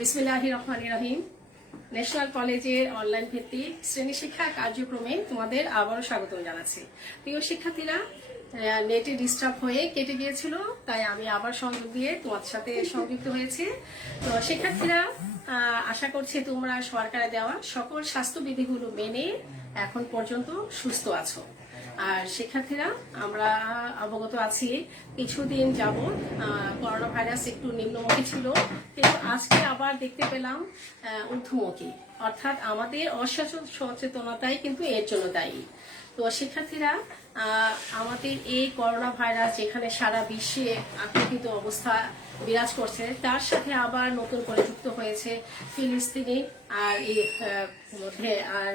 বিসমিল্লাহির রহমানির রহিম। ন্যাশনাল কলেজের অনলাইন ভিত্তিক শ্রেণী শিক্ষা কার্যক্রমে তোমাদের আবারও স্বাগতম জানাচ্ছি। প্রিয় শিক্ষার্থীরা, নেটে ডিস্টার্ব হয়ে কেটে গিয়েছিল, তাই আমি আবার সংযোগ দিয়ে তোমাদের সাথে সংযুক্ত হয়েছি। তো শিক্ষার্থীরা, আশা করছি তোমরা সরকারের দেওয়া সকল স্বাস্থ্যবিধিগুলো মেনে এখন পর্যন্ত সুস্থ আছো। আর শিক্ষার্থীরা, আমরা অবগত আছি কিছুদিন যাবৎ করোনা ভাইরাস একটু নিম্নমুখী ছিল, কিন্তু আজকে আবার দেখতে পেলাম ঊর্ধ্বমুখী, অর্থাৎ আমাদের অসচেতনতাই কিন্তু এর জন্য দায়ী। তো শিক্ষার্থীরা, আমাদের এই করোনা ভাইরাস যেখানে সারা বিশ্বে আতঙ্কিত অবস্থা বিরাজ করছে, তার সাথে আবার নতুন করে যুক্ত হয়েছে ফিলিস্তিনি আর এর মধ্যে আর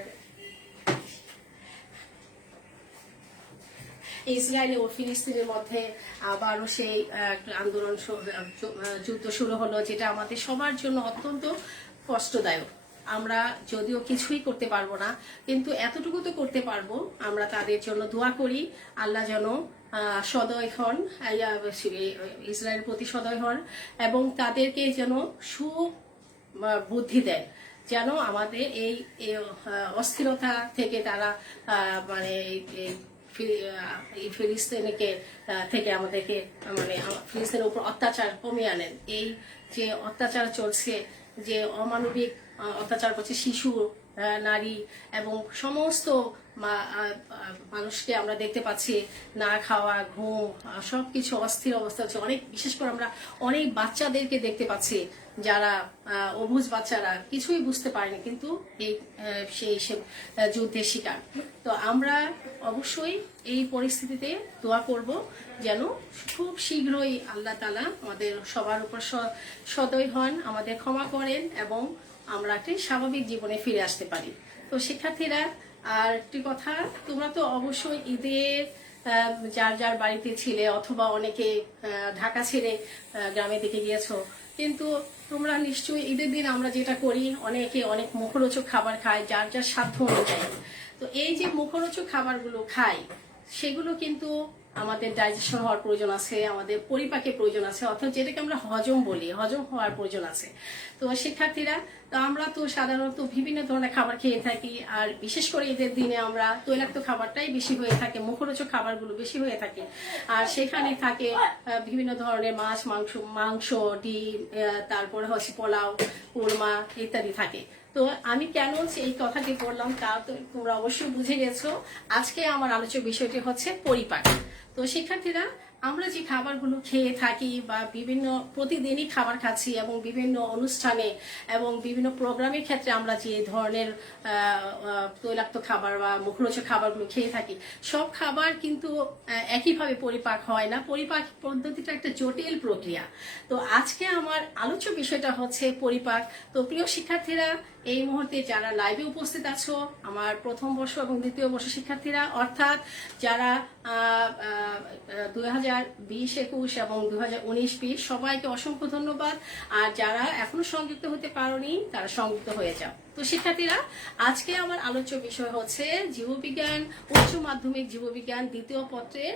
ইসরায়েল ও ফিলিস্তিনের মধ্যে আবারও সেই আন্দোলন যুদ্ধ শুরু হলো, যেটা আমাদের সবার জন্য অত্যন্ত কষ্টদায়ক। আমরা যদিও কিছুই করতে পারবো না, কিন্তু এতটুকু তো করতে পারবো, আমরা তাদের জন্য দোয়া করি আল্লাহ যেন সদয় হন, ইসরায়েলের প্রতি সদয় হন এবং তাদেরকে যেন সুবুদ্ধি দেন, যেন আমাদের এই অস্থিরতা থেকে তারা মানে ফিলিস্তিনকে থেকে আমাদেরকে মানে ফিলিস্তিনের উপর অত্যাচার কমিয়ে আনেন। এই যে অত্যাচার চলছে, যে অমানবিক অত্যাচার করছে শিশু, নারী এবং সমস্ত মানুষকে আমরা দেখতে পাচ্ছি না খাওয়া, ঘুম, সবকিছু অস্থির অবস্থা হচ্ছে। অনেক বিশেষ করে আমরা অনেক বাচ্চাদেরকে দেখতে পাচ্ছি যারা অবুঝ বাচ্চারা কিছুই বুঝতে পারেনি, কিন্তু এই সেই যুদ্ধের শিকার। তো আমরা অবশ্যই এই পরিস্থিতিতে দোয়া করব যেন খুব শীঘ্রই আল্লাহ তাআলা আমাদের সবার উপর সদয় হন, আমাদের ক্ষমা করেন এবং আমরা একটি স্বাভাবিক জীবনে ফিরে আসতে পারি। তো শিক্ষার্থীরা, আর একটি কথা, তোমরা তো অবশ্যই ঈদের যার যার বাড়িতে ছিলে অথবা অনেকে ঢাকা ছেড়ে গ্রামের দিকে গিয়েছো, কিন্তু তোমরা নিশ্চয়ই ঈদের দিন আমরা যেটা করি, অনেকে অনেক মুখরোচক খাবার খায় যার যার সাধ্য অনুযায়ী। তো এই যে মুখরোচক খাবারগুলো খাই, সেগুলো কিন্তু আমাদের ডাইজেশন হওয়ার প্রয়োজন আছে, আমাদের পরিপাকের প্রয়োজন আছে, অর্থাৎ যেটাকে আমরা হজম বলি, হজম হওয়ার প্রয়োজন আছে। তো শিক্ষার্থীরা, তো আমরা তো সাধারণত বিভিন্ন ধরনের খাবার খেয়ে থাকি, আর বিশেষ করে ঈদের দিনে আমরা তৈলাক্ত খাবারটাই বেশি হয়ে থাকে, মুখরোচক খাবারগুলো বেশি হয়ে থাকে, আর সেখানে থাকে বিভিন্ন ধরনের মাছ, মাংস, ডিম, তারপরে হচ্ছে পোলাও, কুরমা ইত্যাদি থাকে। তো আমি কেন এই কথাটি বললাম তা তো তোমরা অবশ্যই বুঝে গেছো। আজকে আমার আলোচ্য বিষয়টি হচ্ছে পরিপাক। তো শিক্ষার্থীরা, আমরা যে খাবারগুলো খেয়ে থাকি বা বিভিন্ন প্রতিদিনই খাবার খাচ্ছি এবং বিভিন্ন অনুষ্ঠানে এবং বিভিন্ন প্রোগ্রামের ক্ষেত্রে আমরা যে ধরনের তৈলাক্ত খাবার বা মুখরোচক খাবারগুলো খেয়ে থাকি, সব খাবার কিন্তু একইভাবে পরিপাক হয় না। পরিপাক পদ্ধতিটা একটা জটিল প্রক্রিয়া। তো আজকে আমার আলোচ্য বিষয়টা হচ্ছে পরিপাক। তো প্রিয় শিক্ষার্থীরা, এই মুহূর্তে যারা লাইভে উপস্থিত আছো, আমার প্রথম বর্ষ এবং দ্বিতীয় বর্ষ শিক্ষার্থীরা, অর্থাৎ যারা 2020-21 এবং 2019-20, সবাইকে অসংখ্য ধন্যবাদ। আর যারা এখনো সংযুক্ত হতে পারোনি, তারা সংযুক্ত হয়ে যাও। তো শিক্ষার্থীরা, আজকে আমার আলোচ্য বিষয় হচ্ছে জীববিজ্ঞান, উচ্চ মাধ্যমিক জীববিজ্ঞান দ্বিতীয় পত্রের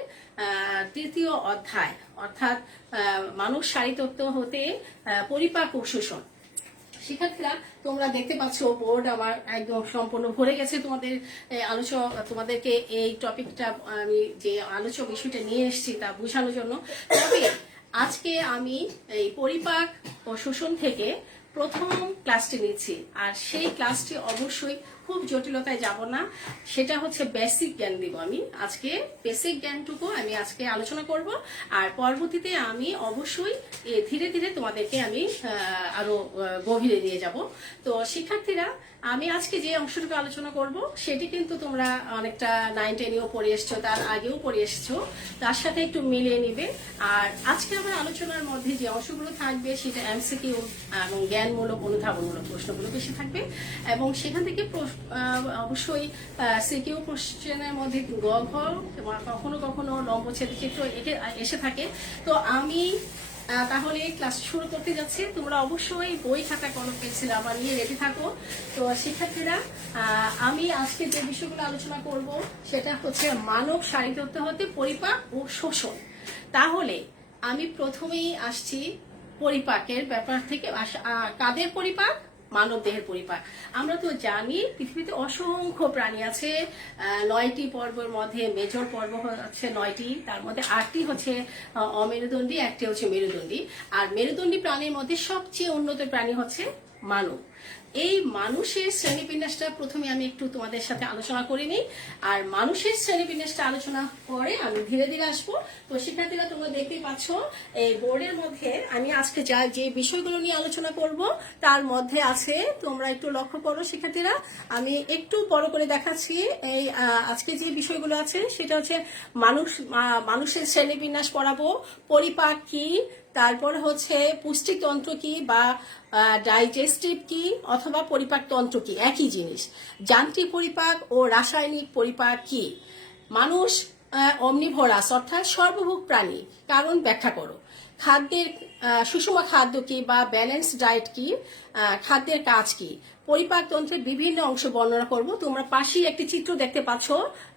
তৃতীয় অধ্যায়, অর্থাৎ মানুষ শারীরতত্ত্ব হতে পরিপাক ও শোষণ। শিক্ষার্থীরা, তোমরা দেখতে পাচ্ছ বোর্ড আমার একদম সম্পূর্ণ ভরে গেছে তোমাদেরকে এই টপিকটা, আমি যে আলোচ্য বিষয়টা নিয়ে এসেছি তা বোঝানোর জন্য। তবে আজকে আমি এই পরিপাক ও শোষণ থেকে প্রথম ক্লাসটি নিচ্ছি, আর সেই ক্লাসটি অবশ্যই খুব জটিলতায় যাব না, সেটা হচ্ছে বেসিক জ্ঞান দিব। আমি আজকে বেসিক জ্ঞানটুকু আমি আজকে আলোচনা করব, আর পরবর্তীতে আমি অবশ্যই ধীরে ধীরে তোমাদেরকে আমি আরো গভীরে নিয়ে যাব। তো শিক্ষার্থীরা, আমি আজকে যে অংশটুকু আলোচনা করব সেটি কিন্তু তোমরা অনেকটা 9-10-এও পড়ে এসছো, তার আগেও পড়ে এসছো, তার সাথে একটু মিলিয়ে নিবে। আর আজকে আমার আলোচনার মধ্যে যে অংশগুলো থাকবে সেটা এমসিকিউ এবং জ্ঞানমূলক অনুধাবনমূলক প্রশ্নগুলো বেশি থাকবে, এবং সেখান থেকে অবশ্যই সিকিউ কোশ্চেনের মধ্যে গ ঘ কখনো কখনো লম্বচ্ছেদ চিত্র এসে থাকে। তো আমি তাহলে ক্লাস শুরু করতে যাচ্ছি। তোমরা অবশ্যই বই খাতা কলম পেন্সিল আবার নিয়ে রেডি থাকো। তো শিক্ষার্থীরা, আমি আজকে যে বিষয়গুলো আলোচনা করব সেটা হচ্ছে মানব শারীরতত্ত্ব হতে পরিপাক ও শোষণ। তাহলে আমি প্রথমেই আসছি পরিপাকের ব্যাপার থেকে কাদের পরিপাক? মানব দেহের পরিপাক। আমরা তো জানি পৃথিবীতে অসংখ্য প্রাণী আছে, 9টি পর্বের মধ্যে মেজর পর্ব হচ্ছে 9টি, তার মধ্যে 8টি হচ্ছে অমেরুদণ্ডী, 1টি হচ্ছে মেরুদণ্ডী। আর মেরুদণ্ডী প্রাণীর মধ্যে সবচেয়ে উন্নত প্রাণী হচ্ছে মানব। এই মানুষের শ্রেণীবিন্যাসটা প্রথমে আমি একটু তোমাদের সাথে আলোচনা করে নিই, আর মানুষের শ্রেণীবিন্যাসটা আলোচনা করে আমি ধীরে ধীরে আসবো। তো শিক্ষার্থীরা তোমরা দেখতেই পাচ্ছ এই বোর্ডের মধ্যে আমি আজকে যে বিষয়গুলো নিয়ে আলোচনা করব তার মধ্যে আছে, তোমরা একটু লক্ষ্য করো শিক্ষার্থীরা, আমি একটু বড় করে দেখাচ্ছি। এই আজকে যে বিষয়গুলো আছে সেটা হচ্ছে মানুষের শ্রেণীবিন্যাস পড়াবো, পরিপাক কি, তারপর হচ্ছে পুষ্টিতন্ত্র কি বা ডাইজেস্টিভ কি অথবা পরিপাক তন্ত্র কি, একই জিনিস। যান্ত্রিক পরিপাক ও রাসায়নিক পরিপাক কি, মানুষ অমনিভোরাস অর্থাৎ সর্বভোগ প্রাণী, কারণ ব্যাখ্যা করো। খাদ্যের সুষম খাদ্য কি বা ব্যালেন্স ডায়েট কি, খাদ্যের কাজ কি, পরিপাক তন্ত্রের বিভিন্ন অংশ বর্ণনা করব। তোমরা পাশেই একটি চিত্র দেখতে পাচ্ছ,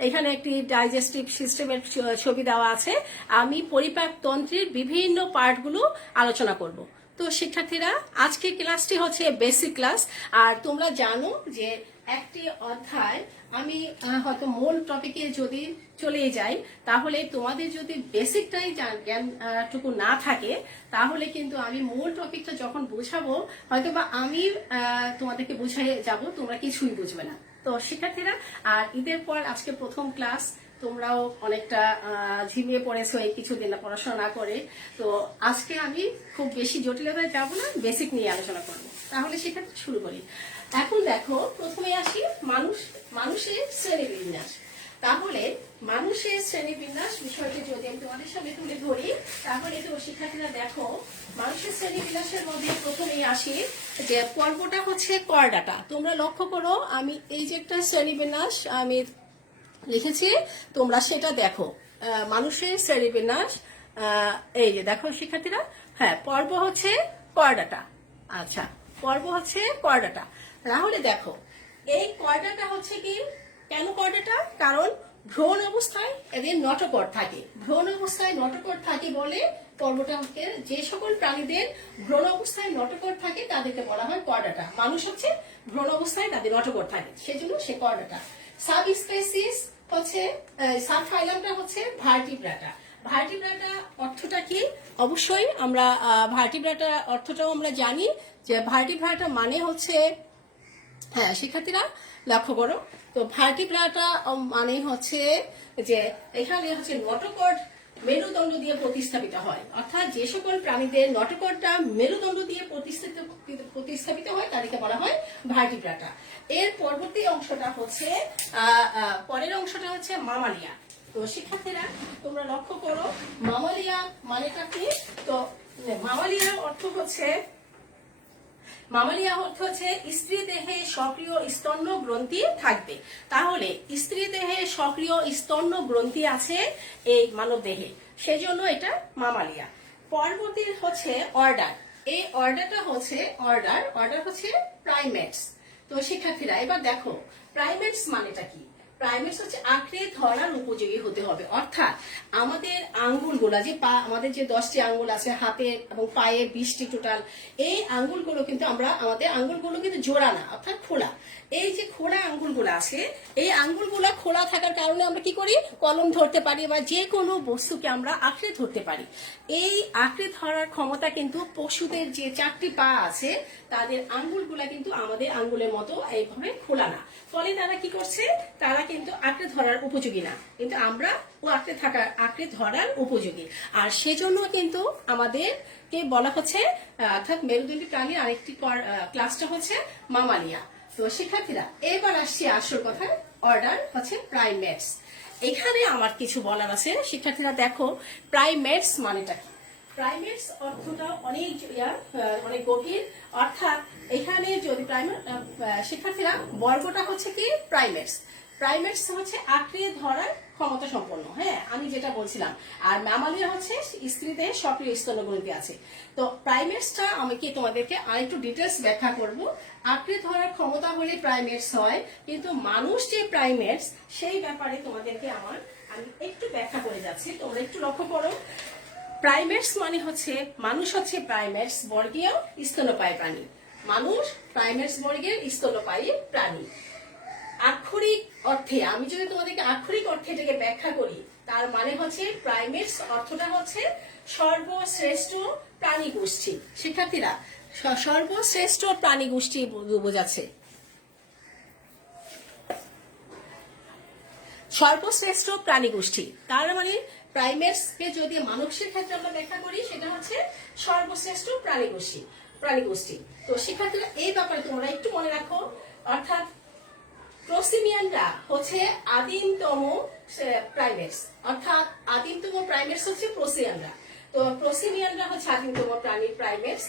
এখানে একটি ডাইজেস্টিভ সিস্টেমের ছবি দেওয়া আছে। আমি পরিপাক তন্ত্রের বিভিন্ন পার্টগুলো আলোচনা করব। তো শিক্ষার্থীরা আজকে ক্লাসটি হচ্ছে বেসিক ক্লাস, আর তোমরা জানো যে একটি অধ্যায় আমি হয়তো মূল টপিকে যদি চলে যাই তাহলে তোমাদের যদি বেসিকটাই জ্ঞানটুকু না থাকে তাহলে কিন্তু আমি মূল টপিকটা যখন বোঝাবো হয়তো বা আমি তোমাদেরকে বুঝাই যাব, তোমরা কিছুই বুঝবে না। তো শিক্ষার্থীরা, আর ঈদের পর আজকে প্রথম ক্লাস, তোমরাও অনেকটা ঝিমিয়ে পড়েছো এই কিছুদিন পড়াশোনা না করে। তো আজকে আমি খুব বেশি জটিলতায় যাব না, বেসিক নিয়ে আলোচনা করব। তাহলে সেক্ষেত্রে শুরু করি। এখন দেখো, প্রথমে আসি মানুষের শ্রেণীবিন্যাস। তাহলে মানুষের শ্রেণীবিন্যাস বিষয়টি যদি আমি তোমাদের সামনে তুলে ধরি তাহলে তো শিক্ষার্থীরা দেখো, মানুষের শ্রেণীবিন্যাসের মধ্যে প্রথমেই আসি যে পর্বটা হচ্ছে করডাটা। তোমরা লক্ষ্য করো, আমি এই যে একটা শ্রেণীবিন্যাস আমি লিখেছি, তোমরা সেটা দেখো। মানুষের শ্রেণীবিন্যাস এই যে দেখো শিক্ষার্থীরা, হ্যাঁ পর্ব হচ্ছে করডাটা। আচ্ছা, পর্ব হচ্ছে করডাটা। তাহলে দেখো এই করডাটা হচ্ছে কি, কেন করডাটা? কারণ ভ্রূণ অবস্থায় এদের নটকট থাকে। ভ্রূণ অবস্থায় নটকট থাকে বলে পর্বটাকে, যে সকল প্রাণীদের ভ্রূণ অবস্থায় নটকট থাকে তাদেরকে বলা হয় করডাটা। মানুষ হচ্ছে ভ্রূণ অবস্থায় তাদের নটকট থাকে, সেজন্য সে করডাটা। সাব স্পেসিস হচ্ছে, সাব ফাইলামটা হচ্ছে ভার্টিব্রাটা। ভার্টিব্রাটা অর্থটা কি? অবশ্যই আমরা ভার্টিব্রাটা অর্থটাও আমরা জানি, যে ভার্টিব্রাটা মানে হচ্ছে, হ্যাঁ শিক্ষার্থীরা লক্ষ্য করো, তো ভার্টিব্রাটা মানে হচ্ছে যে এখানে হচ্ছে নটকট মেরুদণ্ড দিয়ে প্রতিস্থাপিত হয়, অর্থাৎ যে সকল প্রাণীদের নটকটটা মেরুদণ্ড দিয়ে প্রতিস্থাপিত হয় তাদেরকে বলা হয় ভার্টিব্রাটা। এর পরবর্তী অংশটা হচ্ছে পরের অংশটা হচ্ছে মামালিয়া। তো শিক্ষার্থীরা তোমরা লক্ষ্য করো, মামালিয়া মানেটা কি? তো মামালিয়ার অর্থ হচ্ছে, মামালিয়া অর্থ হচ্ছে স্ত্রী দেহে সক্রিয় স্তন্য গ্রন্থি থাকবে। তাহলে স্ত্রী দেহে সক্রিয় স্তন্য গ্রন্থি আছে এই মানব দেহে, সেজন্য এটা মামালিয়া। পরবর্তী হচ্ছে অর্ডার। এই অর্ডারটা হচ্ছে অর্ডার হচ্ছে প্রাইমেটস। তো শিক্ষার্থীরা এবার দেখো, প্রাইমেটস মানেটা কি? প্রাইমেটস হচ্ছে আঁকড়ে ধরার উপযোগী হতে হবে, অর্থাৎ আমাদের আঙ্গুলগুলা যে আমাদের যে 10টি আঙ্গুল আছে হাতে এবং পায়ে 20টি টোটাল, এই আঙ্গুলগুলো কিন্তু আমাদের আঙ্গুলগুলো কিন্তু জোড়া না, অর্থাৎ খোলা। এই যে খোলা আঙ্গুলগুলো আছে, এই আঙ্গুলগুলো খোলা থাকার কারণে আমরা কি করি? কলম ধরতে পারি বা যে কোনো বস্তুকে আমরা আঁকড়ে ধরতে পারি। এই আঁকড়ে ধরার ক্ষমতা কিন্তু পশুদের যে 4টি পা আছে তাদের আঙ্গুলগুলা কিন্তু আমাদের আঙ্গুলের মতো এইভাবে খোলা না, ফলে তারা কি করছে? তারা কিন্তু আঁকড়ে ধরার উপযোগী না, কিন্তু আমরা আঁকড়ে ধরার উপযোগী। আর সেজন্য কিন্তু আমাদেরকে বলা হচ্ছে, অর্থাৎ মেরুদণ্ডী প্রাণীর আরেকটি ক্লাসটা হচ্ছে মামালিয়া। তো শিক্ষার্থীরা এবার আসছি আসল কথায়, অর্ডার হচ্ছে প্রাইমেটস। এখানে আমার কিছু বলার আছে শিক্ষার্থীরা, দেখো প্রাইমেটস মানেটা কি? প্রাইমেটস অর্থটা অনেক গভীর, অর্থাৎ এখানে যদি শিক্ষার্থীরা বর্গটা হচ্ছে কি? প্রাইমেটস। প্রাইমেটস হচ্ছে আঁকড়ে ধরার ক্ষমতা সম্পন্ন, হ্যাঁ আমি যেটা বলছিলাম। আর ম্যামালিয়া হচ্ছে স্ত্রীদের সক্রিয় স্তন্যগ্রন্থি আছে। তো প্রাইমেটসটা আমি কি তোমাদেরকে আরেকটু ডিটেলস ব্যাখ্যা করব। আঁকড়ে ধরার ক্ষমতা হলে প্রাইমেটস হয়, কিন্তু মানুষ যে প্রাইমেটস সেই ব্যাপারে তোমাদেরকে আমি একটু ব্যাখ্যা করে যাচ্ছি, তোমরা একটু লক্ষ্য করো। প্রাইমেটস মানে হচ্ছে মানুষ হচ্ছে প্রাইমেটস বর্গীয় স্তন্যপায়ী প্রাণী। মানুষ প্রাইমেটস বর্গের স্তন্যপায়ী প্রাণী। আক্ষরিক অর্থে আমি যদি তোমাদেরকে আক্ষরিক অর্থে এটাকে ব্যাখ্যা করি, তার মানে হচ্ছে প্রাইমেটস অর্থটা হচ্ছে সর্বশ্রেষ্ঠ প্রাণী গোষ্ঠী। শিক্ষার্থীরা, সর্বশ্রেষ্ঠ প্রাণী গোষ্ঠী বোঝাচ্ছে, সর্বশ্রেষ্ঠ প্রাণী গোষ্ঠী। তার মানে প্রাইমেটস কে যদি মানুষের ক্ষেত্রে আমরা ব্যাখ্যা করি, সেটা হচ্ছে সর্বশ্রেষ্ঠ প্রাণী গোষ্ঠী। তো শিক্ষার্থীরা, এই ব্যাপারে তোমরা একটু মনে রাখো। অর্থাৎ প্রসিমিয়ানরা হচ্ছে আদিমতম প্রাইমেটস, অর্থাৎ আদিমতম প্রাইমেটস হচ্ছে প্রসিমিয়ানরা। তো প্রসিমিয়ানরা হচ্ছে আদিমতম প্রাইমেটস।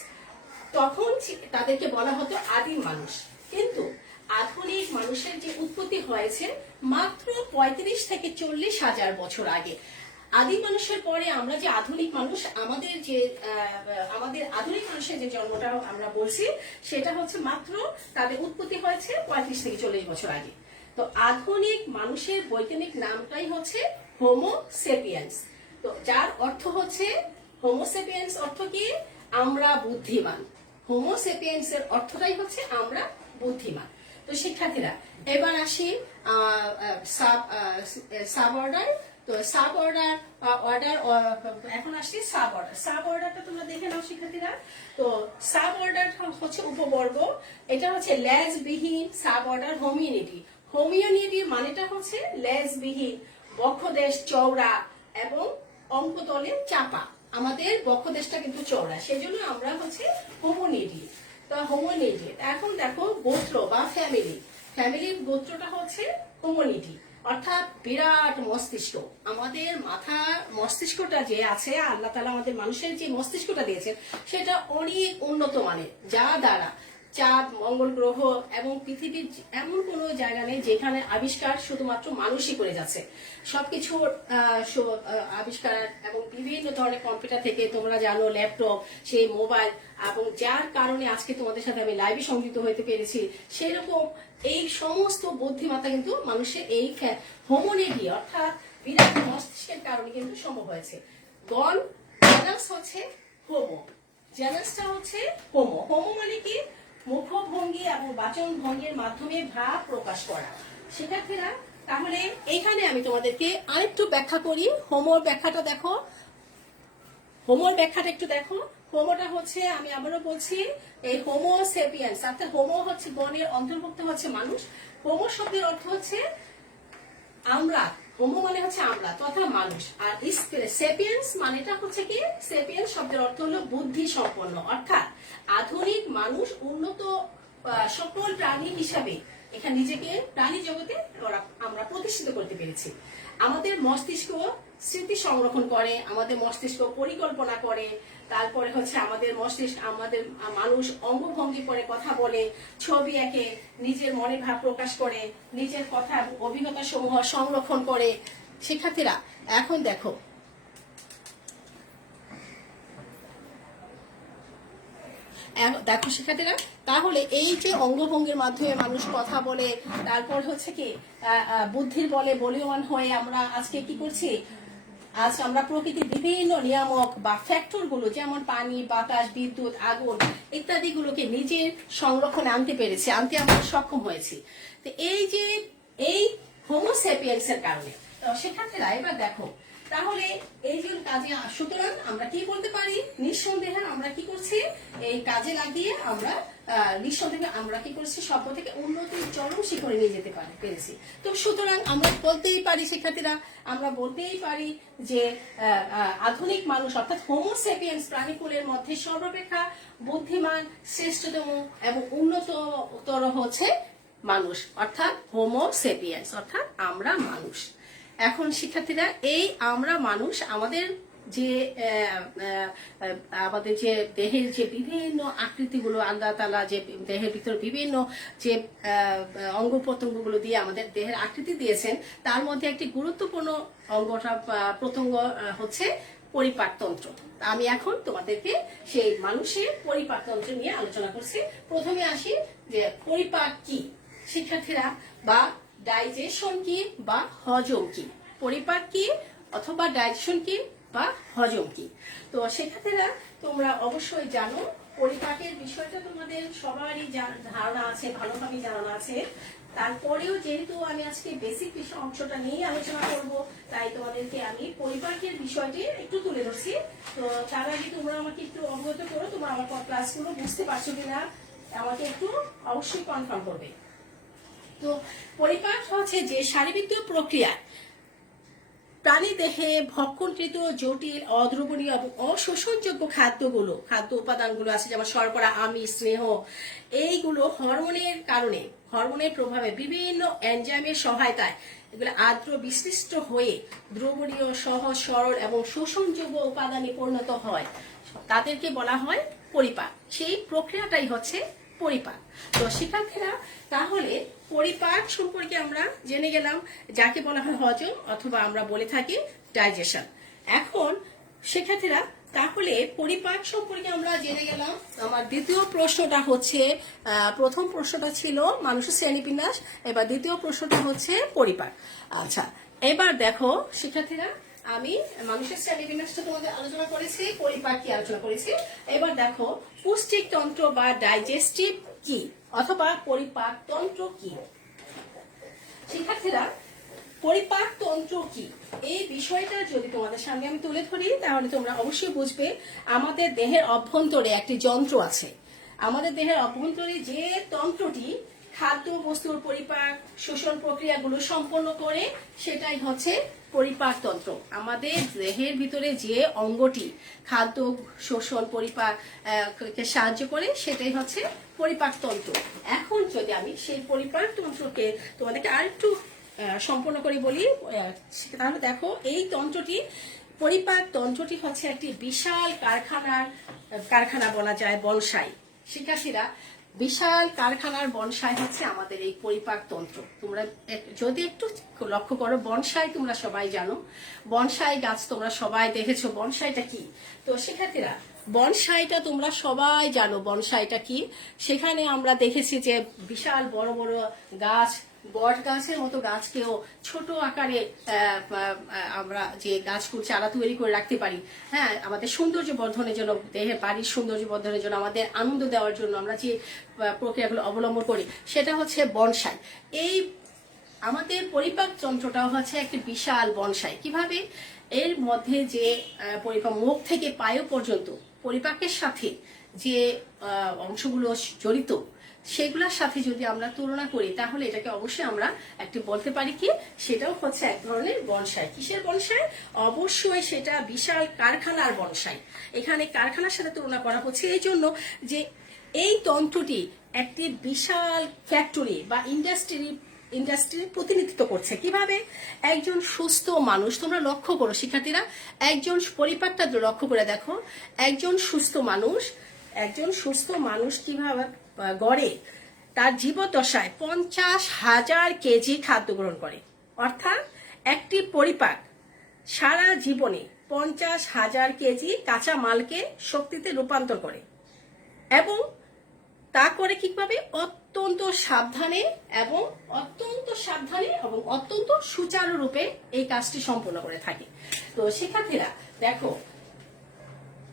তখন তাদেরকে বলা হতো আদিম মানুষ। কিন্তু আধুনিক মানুষের যে উৎপত্তি হয়েছে মাত্র 35 থেকে 40 হাজার বছর আগে। আদিম মানুষের পরে আমরা যে আধুনিক মানুষ, আমাদের আধুনিক মানুষের যে জন্মটা আমরা বলছি, সেটা হচ্ছে মাত্র তাদের উৎপত্তি হয়েছে 35 থেকে 40 বছর আগে। তো আধুনিক মানুষের বৈজ্ঞানিক নামটাই হচ্ছে হোমো সেপিয়েন্স। তো যার অর্থ হচ্ছে, হোমো সেপিয়েন্স অর্থ কি? আমরা বুদ্ধিমান। হোমো সেপিয়েন্স এর অর্থটাই হচ্ছে আমরা বুদ্ধিমান। তো শিক্ষার্থীরা, এবার আসি সাব অর্ডার। তো সাব অর্ডার এখন আসছি সাব অর্ডার। সাব অর্ডারটা তোমরা দেখে নাও শিক্ষার্থীরা। তো সাব অর্ডার হচ্ছে উপবর্গ। এটা হচ্ছে লেজবিহীন সাব অর্ডার হোমিওনিটি। হোমিওনিটির মানেটা হচ্ছে লেজবিহীন, বক্ষদেশ চওড়া এবং অঙ্কতলে চাপা। আমাদের বক্ষদেশটা কিন্তু চওড়া, সেই জন্য আমরা হচ্ছে হোমোনিটি। তো হোমোনিটি। এখন দেখো গোত্র বা ফ্যামিলির গোত্রটা হচ্ছে হোমোনিটি, অর্থাৎ বিরাট মস্তিষ্ক। আমাদের মাথা মস্তিষ্কটা যে আছে, আল্লাহ তাআলা আমাদের মানুষের যে মস্তিষ্কটা দিয়েছেন, সেটা অনেক উন্নত মানের, যা দ্বারা চাঁদ, মঙ্গল গ্রহ এবং পৃথিবীর এমন কোনো জায়গা নেই যেখানে আবিষ্কার শুধুমাত্র মানুষই করে যাচ্ছে। সবকিছুর আবিষ্কার এবং বিভিন্ন ধরনের কম্পিউটার থেকে তোমরা জানো, ল্যাপটপ, সেই মোবাইল, এবং যার কারণে আজকে তোমাদের সাথে আমি লাইভে সংযুক্ত হতে পেরেছি। সেরকম এই সমস্ত বুদ্ধিমত্তা কিন্তু মানুষের এই হোমোনিটি অর্থাৎ বিরাট মস্তিষ্কের কারণে কিন্তু সম্ভব হয়েছে। গণ জেনাস হচ্ছে হোমো, জেনাসটা হচ্ছে হোমো। হোমো মানে কি? মুখভঙ্গি এবং বাচন ভঙ্গির মাধ্যমে ভাব প্রকাশ করা। শিক্ষার্থীরা, তাহলে এইখানে আমি তোমাদেরকে আরেকটু ব্যাখ্যা করি। হোমোর ব্যাখ্যাটা দেখো, হোমোর ব্যাখ্যাটা একটু দেখো। হোমোটা হচ্ছে, আমি আবারও বলছি, এই হোমো সেপিয়েন্স, অর্থাৎ হোমো হচ্ছে গণের অন্তর্ভুক্ত হচ্ছে মানুষ। হোমো শব্দের অর্থ হচ্ছে আমরা। হোমো মানে হচ্ছে আমরা তথা মানুষ। আর সেপিয়েন্স মানেটা হচ্ছে কি? সেপিয়েন্স শব্দের অর্থ হলো বুদ্ধি সম্পন্ন, অর্থাৎ আধুনিক মানুষ উন্নত সকল প্রাণী হিসাবে এখানে নিজেকে প্রাণী জগতে আমরা প্রতিষ্ঠিত করতে পেরেছি। আমাদের মস্তিষ্ক স্মৃতি সংরক্ষণ করে, আমাদের মস্তিষ্ক পরিকল্পনা করে, তারপরে হচ্ছে আমাদের মানুষ অঙ্গভঙ্গি করে কথা বলে, ছবি আঁকে, নিজের মনে ভাব প্রকাশ করে, নিজের কথা অভিজ্ঞতা সমূহ সংরক্ষণ করে। শিক্ষার্থীরা, এখন দেখো, শিক্ষার্থীরা, তাহলে এই যে অঙ্গভঙ্গির মাধ্যমে মানুষ কথা বলে, তারপর হচ্ছে কি বুদ্ধির বলে বলীয়ান হয়ে আমরা আজকে কি করছি? আজ আমরা প্রকৃতির বিভিন্ন নিয়ামক বা ফ্যাক্টর গুলো, যেমন পানি, বাতাস, বিদ্যুৎ, আগুন ইত্যাদি গুলোকে নিজের সংরক্ষণে আনতে আমরা সক্ষম হয়েছি। তো এই হোমো সেপিয়েন্স এর কারণে। শিক্ষার্থীরা, এবার দেখো, তাহলে এই যে কাজে, সুতরাং আমরা কি বলতে পারি? নিঃসন্দেহে আমরা কি করছি? এই কাজে লাগিয়ে আমরা নিঃসন্দেহে আমরা কি করছি? সভ্য থেকে উন্নতির চরম শিখরে নিয়ে যেতে পেরেছি। তো সুতরাং আমরা বলতেই পারি শিক্ষার্থীরা, আমরা বলতেই পারি যে আধুনিক মানুষ অর্থাৎ হোমো সেপিয়েন্স প্রাণীকুলের মধ্যে সর্বাপেক্ষা বুদ্ধিমান, শ্রেষ্ঠতম এবং উন্নততর হচ্ছে মানুষ, অর্থাৎ হোমো সেপিয়েন্স, অর্থাৎ আমরা মানুষ। এখন শিক্ষার্থীরা, এই আমরা মানুষ আমাদের যে দেহের যে বিভিন্ন আকৃতিগুলো আল্লাহ তাআলা যে দেহের ভিতর বিভিন্ন যে অঙ্গ প্রত্যঙ্গগুলো দিয়ে আমাদের দেহের আকৃতি দিয়েছেন, তার মধ্যে একটি গুরুত্বপূর্ণ প্রত্যঙ্গ হচ্ছে পরিপাকতন্ত্র। আমি এখন তোমাদেরকে সেই মানুষের পরিপাকতন্ত্র নিয়ে আলোচনা করছি। প্রথমে আসি যে পরিপাক কি শিক্ষার্থীরা, বা ডাইজেশন কি বা হজম কি? পরিপাক কি অথবা ডাইজেশন কি বা হজম কি। তো সেক্ষেত্রে তোমরা অবশ্যই জানো পরিপাকের বিষয়টা তোমাদের সবারই ধারণা আছে, ভালোভাবে জানা আছে। তারপরেও যেহেতু আমি আজকে বেসিক বিষয় অংশটা নিয়ে আলোচনা করব, তাই তোমাদেরকে আমি পরিপাকের বিষয়টি একটু তুলে ধরছি। তো তার আগে তোমরা আমাকে একটু অবগত করো, তোমরা আমার ক্লাসগুলো বুঝতে পারছো কিনা আমাকে একটু অবশ্যই কনফার্ম করবে। তো পরিপাক হচ্ছে যে শারীরবৃত্তীয় প্রক্রিয়া প্রাণী দেহে ভক্ষণকৃত জটিল অদ্রবণীয় এবং অশোষণযোগ্য খাদ্য উপাদানগুলো আছে, যেমন শর্করা, আমিষ, স্নেহ, এইগুলো হরমোনের কারণে, হরমোনের প্রভাবে বিভিন্ন এনজাইমের সহায়তায় এগুলো আর্দ্র বিশ্লিষ্ট হয়ে দ্রবণীয়, সহজ সরল এবং শোষণযোগ্য উপাদানে পরিণত হয়, তাদেরকে বলা হয় পরিপাক। সেই প্রক্রিয়াটাই হচ্ছে পরিপাক। তো শিক্ষার্থীরা, তাহলে পরিপাক সম্পর্কে আমরা জেনে গেলাম, যাকে বলা হয় হজম অথবা আমরা বলে থাকি ডাইজেশন। এখন শিক্ষার্থীরা, তাহলে পরিপাক সম্পর্কে আমরা জেনে গেলাম। আমার দ্বিতীয় প্রশ্নটা হচ্ছে, প্রথম প্রশ্নটা ছিল মানুষের শ্রেণীবিন্যাস, এবার দ্বিতীয় প্রশ্নটা হচ্ছে পরিপাক। আচ্ছা, এবার দেখো শিক্ষার্থীরা, আমি মানুষের শ্রেণীবিন্যাসটা তোমাদের আলোচনা করেছি, পরিপাক কি আলোচনা করেছি। এবার দেখো পুষ্টিক তন্ত্র বা ডাইজেস্টিভ কি অথবা পরিপাক তন্ত্র কি। শিক্ষার্থীরা, পরিপাক তন্ত্র কি এই বিষয়টা যদি তোমাদের সামনে আমি তুলে ধরি, তাহলে তোমরা অবশ্যই বুঝবে আমাদের দেহের অভ্যন্তরে একটি যন্ত্র আছে। আমাদের দেহের অভ্যন্তরে যে তন্ত্রটি খাদ্য বস্তুর পরিপাক শোষণ প্রক্রিয়াগুলো সম্পন্ন করে, সেটাই হচ্ছে পরিপাক তন্ত্র। আমাদের দেহের ভিতরে যে অঙ্গটি খাদ্য শোষণ পরিপাক কে সাহায্য করে, সেটাই হচ্ছে পরিপাক তন্ত্র। এখন যদি আমি সেই পরিপাক তন্ত্রকে তোমাদেরকে আরেকটু সম্পূর্ণ করে বলি, তাহলে দেখো এই তন্ত্রটি, পরিপাক তন্ত্রটি হচ্ছে একটি বিশাল কারখানা বলা যায়, বনসাই। শিক্ষার্থীরা, বিশাল কারখানার বনসাই হচ্ছে আমাদের এই পরিপাক তন্ত্র। তোমরা যদি একটু লক্ষ্য করো, বনসাই তোমরা সবাই জানো, বনসাই গাছ তোমরা সবাই দেখেছো। বনসাইটা কি? তো শিক্ষার্থীরা, বনসাইটা তোমরা সবাই জানো বনসাইটা কি। সেখানে আমরা দেখেছি যে বিশাল বড় বড় গাছ, বট গাছের মতো গাছকেও ছোট আকারে আমরা যে গাছগুলো চারা তৈরি করে রাখতে পারি, হ্যাঁ, আমাদের সৌন্দর্য বর্ধনের জন্য, দেহের বাড়ির সৌন্দর্য বর্ধনের জন্য, আমাদের আনন্দ দেওয়ার জন্য আমরা যে প্রক্রিয়াগুলো অবলম্বন করি, সেটা হচ্ছে বনসাই। এই আমাদের পরিপাক যন্ত্রটাও হচ্ছে একটি বিশাল বনসাই। কিভাবে? এর মধ্যে যে পরিপাক, মুখ থেকে পায়ু পর্যন্ত পরিপাকের সাথে যে অংশগুলো জড়িত, সেগুলোর সাথে যদি আমরা তুলনা করি, তাহলে এটাকে অবশ্যই আমরা একটু বলতে পারি কি, সেটাও হচ্ছে এক ধরনের বনসাই। কিসের বনসাই? অবশ্যই সেটা বিশাল কারখানার বনসাই। এখানে কারখানার সাথে তুলনা করা হচ্ছে এই জন্য যে এই তন্ত্রটি একটি বিশাল ফ্যাক্টরি বা ইন্ডাস্ট্রির প্রতিনিধিত্ব করছে। কিভাবে? একজন সুস্থ মানুষ, তোমরা লক্ষ্য করো শিক্ষার্থীরা, একজন পরিপাকটা লক্ষ্য করে দেখো, একজন সুস্থ মানুষ কিভাবে গড়ে তার জীবদ্দশায় 50,000 কেজি খাদ্য গ্রহণ করে। অর্থাৎ একটি পরিপাক সারা জীবনে 50,000 কেজি কাঁচা মালকে শক্তিতে রূপান্তর করে, এবং তা করে কিভাবে? অত্যন্ত সাবধানে এবং অত্যন্ত সুচারুরূপে এই কাজটি সম্পন্ন করে থাকে। তো শিক্ষার্থীরা দেখো,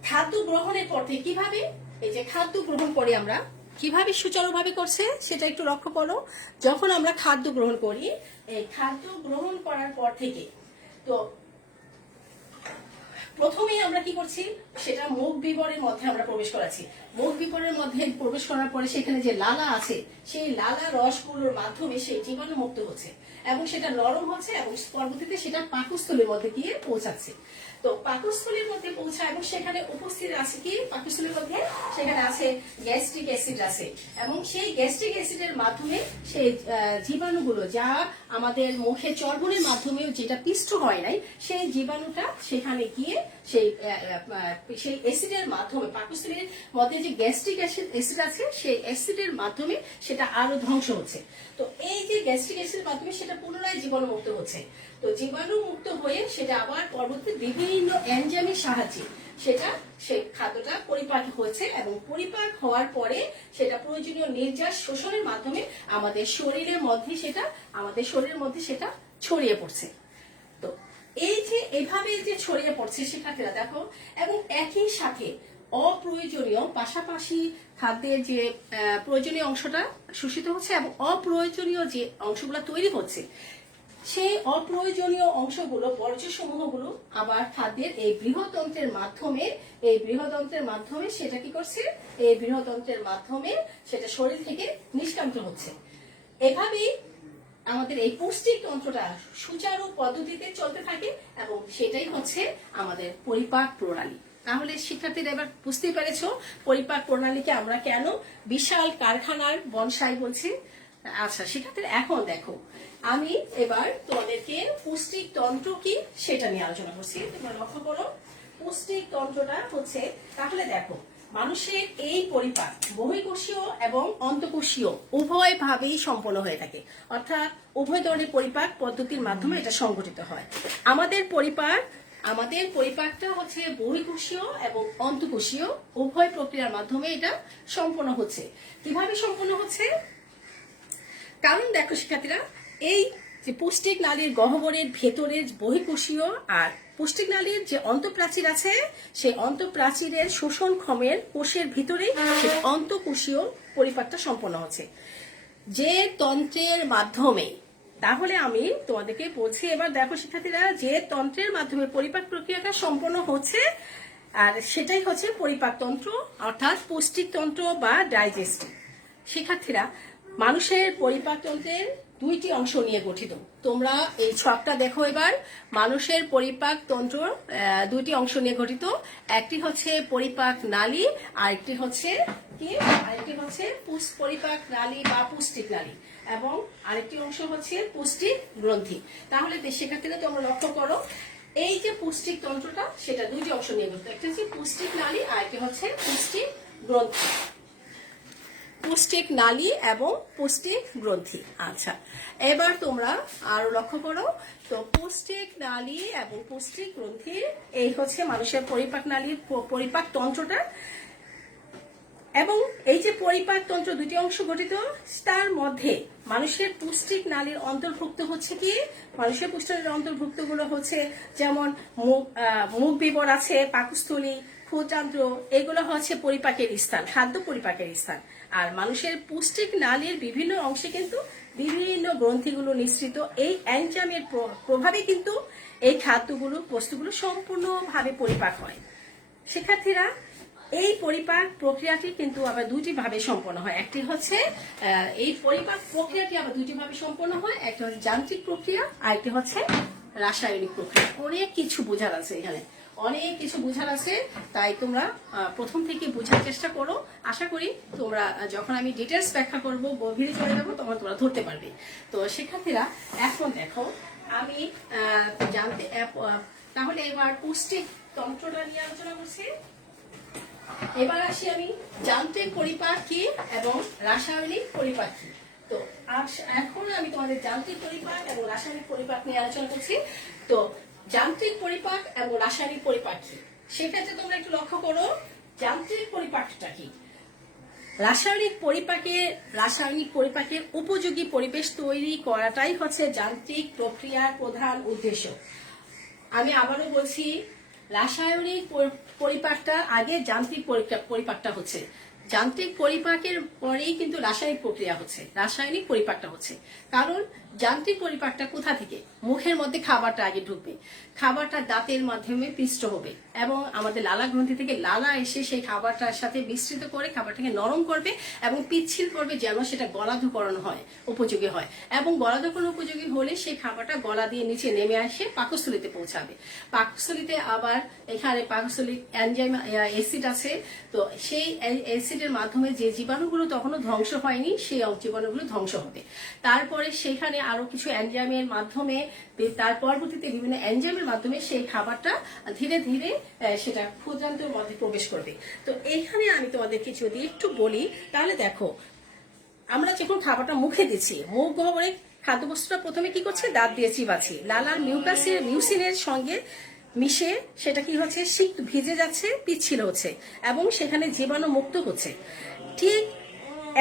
খাদ্য গ্রহণের পর থেকে কিভাবে, এই যে খাদ্য গ্রহণ করে আমরা কিভাবে সুচারুভাবে করছে সেটা একটু লক্ষ্য করো। যখন আমরা খাদ্য গ্রহণ করি, এই খাদ্য গ্রহণ করার পর থেকে তো প্রথমেই আমরা কি করছি, সেটা মুখ বিবরের মধ্যে আমরা প্রবেশ করাচ্ছি। মুখ বিবরের মধ্যে প্রবেশ করার পরে সেখানে যে লালা আছে, সেই লালা রসগুলোর মাধ্যমে সেই জীবাণু মুক্ত হচ্ছে এবং সেটা নরম হচ্ছে, এবং পরবর্তীতে সেটা পাকস্থলীর মধ্যে গিয়ে পৌঁছাচ্ছে। তো পাকস্থলীর মধ্যে পৌঁছায় এবং সেখানে উপস্থিত আছে কি, পাকস্থলীর মধ্যে সেখানে আছে গ্যাস্ট্রিক অ্যাসিড আছে, এবং সেই গ্যাস্ট্রিক অ্যাসিডের মাধ্যমে সেই জীবাণুগুলো, যা আমাদের মুখে চর্বণের মাধ্যমে যেটা পিষ্ট হয় নাই, সেই জীবাণুটা সেখানে গিয়ে সেই অ্যাসিডের মাধ্যমে, পাকস্থলীর মধ্যে যে গ্যাস্ট্রিক অ্যাসিড আছে, সেই অ্যাসিডের মাধ্যমে সেটা আরো ধ্বংস হচ্ছে। তো এই যে গ্যাস্ট্রিক অ্যাসিডের মাধ্যমে সেটা পুনরায় জীবাণু মুক্ত হচ্ছে। তো জীবাণু মুক্ত হয়ে সেটা আবার পরবর্তী বিভিন্ন এনজাইমের সাহায্যে সেটা সেই খাদ্যটা পরিপাক হয়েছে, এবং পরিপাক হওয়ার পরে সেটা প্রয়োজনীয় নির্যাস শোষণের মাধ্যমে আমাদের শরীরের মধ্যে সেটা ছড়িয়ে পড়ছে। তো এই যে এভাবে যে ছড়িয়ে পড়ছে শিক্ষার্থীরা দেখো, এবং একই সাথে অপ্রয়োজনীয় পাশাপাশি খাদ্যের যে প্রয়োজনীয় অংশটা শোষিত হচ্ছে এবং অপ্রয়োজনীয় যে অংশগুলো তৈরি হচ্ছে, সেই অপ্রয়োজনীয় অংশগুলো বর্জ্য সমূহগুলো আবার খাদ্যের এই বৃহদন্ত্রের মাধ্যমে সেটা কি করছে, এই বৃহদন্ত্রের মাধ্যমে সেটা শরীর থেকে নিষ্কাশিত হচ্ছে। এভাবেই আমাদের এই পুষ্টিক তন্ত্রটা সুচারু পদ্ধতিতে চলতে থাকে এবং সেটাই হচ্ছে আমাদের পরিপাক প্রণালী। তাহলে শিক্ষার্থীরা এবার বুঝতেই পেরেছো পরিপাক প্রণালীকে আমরা কেন বিশাল কারখানার বনসাই বলছি। আচ্ছা শিক্ষার্থীরা, এখন দেখো আমি এবার তোমাদেরকে পুষ্টিক তন্ত্র কি সেটা নিয়ে আলোচনা করছি। তোমরা লক্ষ্য করো পুষ্টিক তন্ত্রটা হচ্ছে, তাহলে দেখো মানুষের এই পরিপাক বহিঃকোষীয় এবং অন্তঃকোষীয় উভয় ভাবেই সম্পন্ন হয়ে থাকে, অর্থাৎ উভয় ধরনের পরিপাক পদ্ধতির মাধ্যমে এটা সংঘটিত হয়। আমাদের পরিপাকটা হচ্ছে বহিঃকোষীয় এবং অন্তঃকোষীয় উভয় প্রক্রিয়ার মাধ্যমে এটা সম্পন্ন হচ্ছে। কিভাবে সম্পন্ন হচ্ছে? কারণ দেখো শিক্ষার্থীরা, এই যে পুষ্টিক নালীর গহ্বরের ভেতরের বহিঃকোষীয় আর পুষ্টিক নালীর যে অন্তঃপ্রাচীর আছে, সেই অন্তঃপ্রাচীরের শোষণ ক্ষমের কোষের ভিতরেই সেই অন্তঃকোষীয় পরিপাকটা সম্পন্ন হচ্ছে যে তন্ত্রের মাধ্যমে। তাহলে আমি তোমাদেরকে বলছি, এবার দেখো শিক্ষার্থীরা, যে তন্ত্রের মাধ্যমে পরিপাক প্রক্রিয়াটা সম্পন্ন হচ্ছে আর সেটাই হচ্ছে পরিপাক তন্ত্র, অর্থাৎ পুষ্টিক তন্ত্র বা ডাইজেস্টিভ। শিক্ষার্থীরা, মানুষের পরিপাক তন্ত্রের দুইটি অংশ নিয়ে গঠিত। তোমরা এই ছকটা দেখো এবার। মানুষের পরিপাক তন্ত্র দুইটি অংশ নিয়ে গঠিত, একটি হচ্ছে পরিপাক নালী, আরেকটি হচ্ছে পরিপাক নালী বা পুষ্টিক নালী, এবং আরেকটি অংশ হচ্ছে পুষ্টিক গ্রন্থি। তাহলে শিক্ষার্থীরা তোমরা লক্ষ্য করো, এই যে পুষ্টিক তন্ত্রটা সেটা দুইটি অংশ নিয়ে গঠিত, একটা হচ্ছে পুষ্টিক নালী আর একটি হচ্ছে পুষ্টিক গ্রন্থি। পুষ্টিক নালী এবং পুষ্টিক গ্রন্থি। আচ্ছা, এবার তোমরা আরো লক্ষ্য করো, তো পুষ্টিক নালী এবং পুষ্টিক গ্রন্থি এই হচ্ছে মানুষের পরিপাক নালীর পরিপাক তন্ত্রটা। এবং এই যে পরিপাক তন্ত্র দুটি অংশ গঠিত, তার মধ্যে মানুষের পুষ্টিক নালীর অন্তর্ভুক্ত হচ্ছে কি, মানুষের পুষ্টিক নালীর অন্তর্ভুক্ত গুলো হচ্ছে যেমন মুখ বিবর আছে, পাকস্থলী, ক্ষুদ্রান্ত্র, এগুলো হচ্ছে পরিপাকের স্থান, খাদ্য পরিপাকের স্থান। আর মানুষের পুষ্টিক নালীর বিভিন্ন অংশে কিন্তু বিভিন্ন গ্রন্থিগুলো নিঃসৃত, এই এনজাইমের প্রভাবে কিন্তু এই খাদ্যগুলো বস্তুগুলো সম্পূর্ণভাবে পরিপাক হয়। শিক্ষার্থীরা, এই পরিপাক প্রক্রিয়াটি কিন্তু আবার দুইটি ভাবে সম্পন্ন হয়। একটি হচ্ছে এই পরিপাক প্রক্রিয়াটি আবার দুইটি ভাবে সম্পন্ন হয়, একটা হচ্ছে যান্ত্রিক প্রক্রিয়া আর একটি হচ্ছে রাসায়নিক প্রক্রিয়া। অনেক কিছু বোঝার আছে এখানে, অনেক কিছু বোঝার আছে, তাই তোমরা প্রথম থেকে বোঝার চেষ্টা করো। আশা করি তোমরা যখন আমি ডিটেলস ব্যাখ্যা করবো, গভীরে চলে যাবো, তখন তোমরা ধরতে পারবে। তো শিক্ষার্থীরা, এখন দেখো আমি তাহলে এবার পুষ্টিক তন্ত্রটা নিয়ে আলোচনা করছি। এবার আসি আমি যান্ত্রিক পরিপাক কি এবং রাসায়নিক পরিপাক কি। তো এখন আমি তোমাদের যান্ত্রিক পরিপাক এবং রাসায়নিক পরিপাক নিয়ে আলোচনা করছি। তো যান্ত্রিক পরিপাক এবং রাসায়নিক পরিপাক কি, সেক্ষেত্রে তোমরা একটু লক্ষ্য করো যান্ত্রিক পরিপাকটা কি। রাসায়নিক পরিপাকের উপযোগী পরিবেশ তৈরি করাটাই হচ্ছে যান্ত্রিক প্রক্রিয়ার প্রধান উদ্দেশ্য। আমি আবারও বলছি, রাসায়নিক পরিপাকটা আগে, যান্ত্রিক পরিপাকটা হচ্ছে। যান্ত্রিক পরিপাকের পরেই কিন্তু রাসায়নিক প্রক্রিয়া হচ্ছে, রাসায়নিক পরিপাকটা হচ্ছে। কারণ যান্ত্রিক পরিপাকটা কোথা থেকে, মুখের মধ্যে খাবারটা আগে ঢুকবে, খাবারটা দাঁতের মাধ্যমে পিষ্ট হবে এবং আমাদের লালা গ্রন্থি থেকে লালা এসে সেই খাবারটার সাথে মিশ্রিত করে খাবারটাকে নরম করবে এবং পিচ্ছিল করবে, যেন সেটা গলাধকরণ হয়, উপযোগী হয়। এবং গলাধকরণ উপযোগী হলে সেই খাবারটা গলা দিয়ে নিচে নেমে আসে পাকস্থলীতে পৌঁছাবে। পাকস্থলীতে আবার এখানে পাকস্থলীর এনজাইম অ্যাসিড আছে, তো সেই অ্যাসিডের মাধ্যমে যে জীবাণুগুলো তখনও ধ্বংস হয়নি সেই জীবাণুগুলো ধ্বংস হবে। তারপরে সেখানে আরো কিছু এনজাইমের মাধ্যমে, তার পরবর্তীতে বিভিন্ন এনজাইমের মাধ্যমে সেই খাবারটা ধীরে ধীরে সেটা ক্ষুদ্রান্তের মধ্যে প্রবেশ করবে। তো এইখানে আমি তোমাদেরকে যদি একটু বলি, তাহলে দেখো আমরা যখন খাবারটা মুখে দিচ্ছি, মুখ গহ্বরে খাদ্যবস্তুটা প্রথমে কি করছে, দাঁত দিয়ে চিবাচ্ছি, লালার মিউসিনের সঙ্গে মিশে সেটা কি হচ্ছে, ভিজে যাচ্ছে, পিচ্ছিল হচ্ছে এবং সেখানে জীবাণু মুক্ত হচ্ছে। ঠিক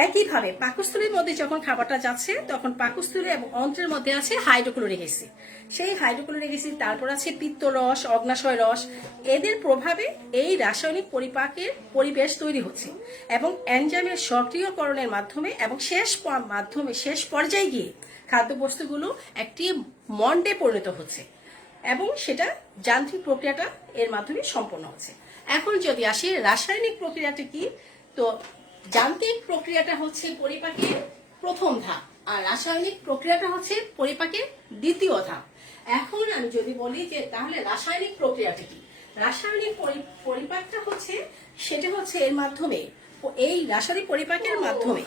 একইভাবে পাকস্থলীর মধ্যে যখন খাবারটা যাচ্ছে তখন পাকস্থলী এবং অন্ত্রের মধ্যে আছে হাইড্রোক্লোরিক অ্যাসিড। সেই হাইড্রোক্লোরিক অ্যাসিড, তারপর আছে পিত্তরস, অগ্নাশয় রস। এদের প্রভাবে এই রাসায়নিক পরিপাকের পরিবেশ তৈরি হচ্ছে এবং এনজাইমের সক্রিয়করণের মাধ্যমে এবং শেষ পর্যায়ে গিয়ে খাদ্যবস্তুগুলো একটি মন্ডে পরিণত হচ্ছে এবং সেটা যান্ত্রিক প্রক্রিয়াটা এর মাধ্যমে সম্পন্ন হচ্ছে। এখন যদি আসি রাসায়নিক প্রক্রিয়াটা কি, তো যান্ত্রিক প্রক্রিয়াটা হচ্ছে পরিপাকের প্রথম ধাপ আর রাসায়নিক প্রক্রিয়াটা হচ্ছে পরিপাকের দ্বিতীয় ধাপ। এখন আমি যদি বলি যে তাহলে রাসায়নিক প্রক্রিয়াটা কি, রাসায়নিক পরিপাকটা হচ্ছে সেটা হচ্ছে এর মাধ্যমে, এই রাসায়নিক পরিপাকের মাধ্যমে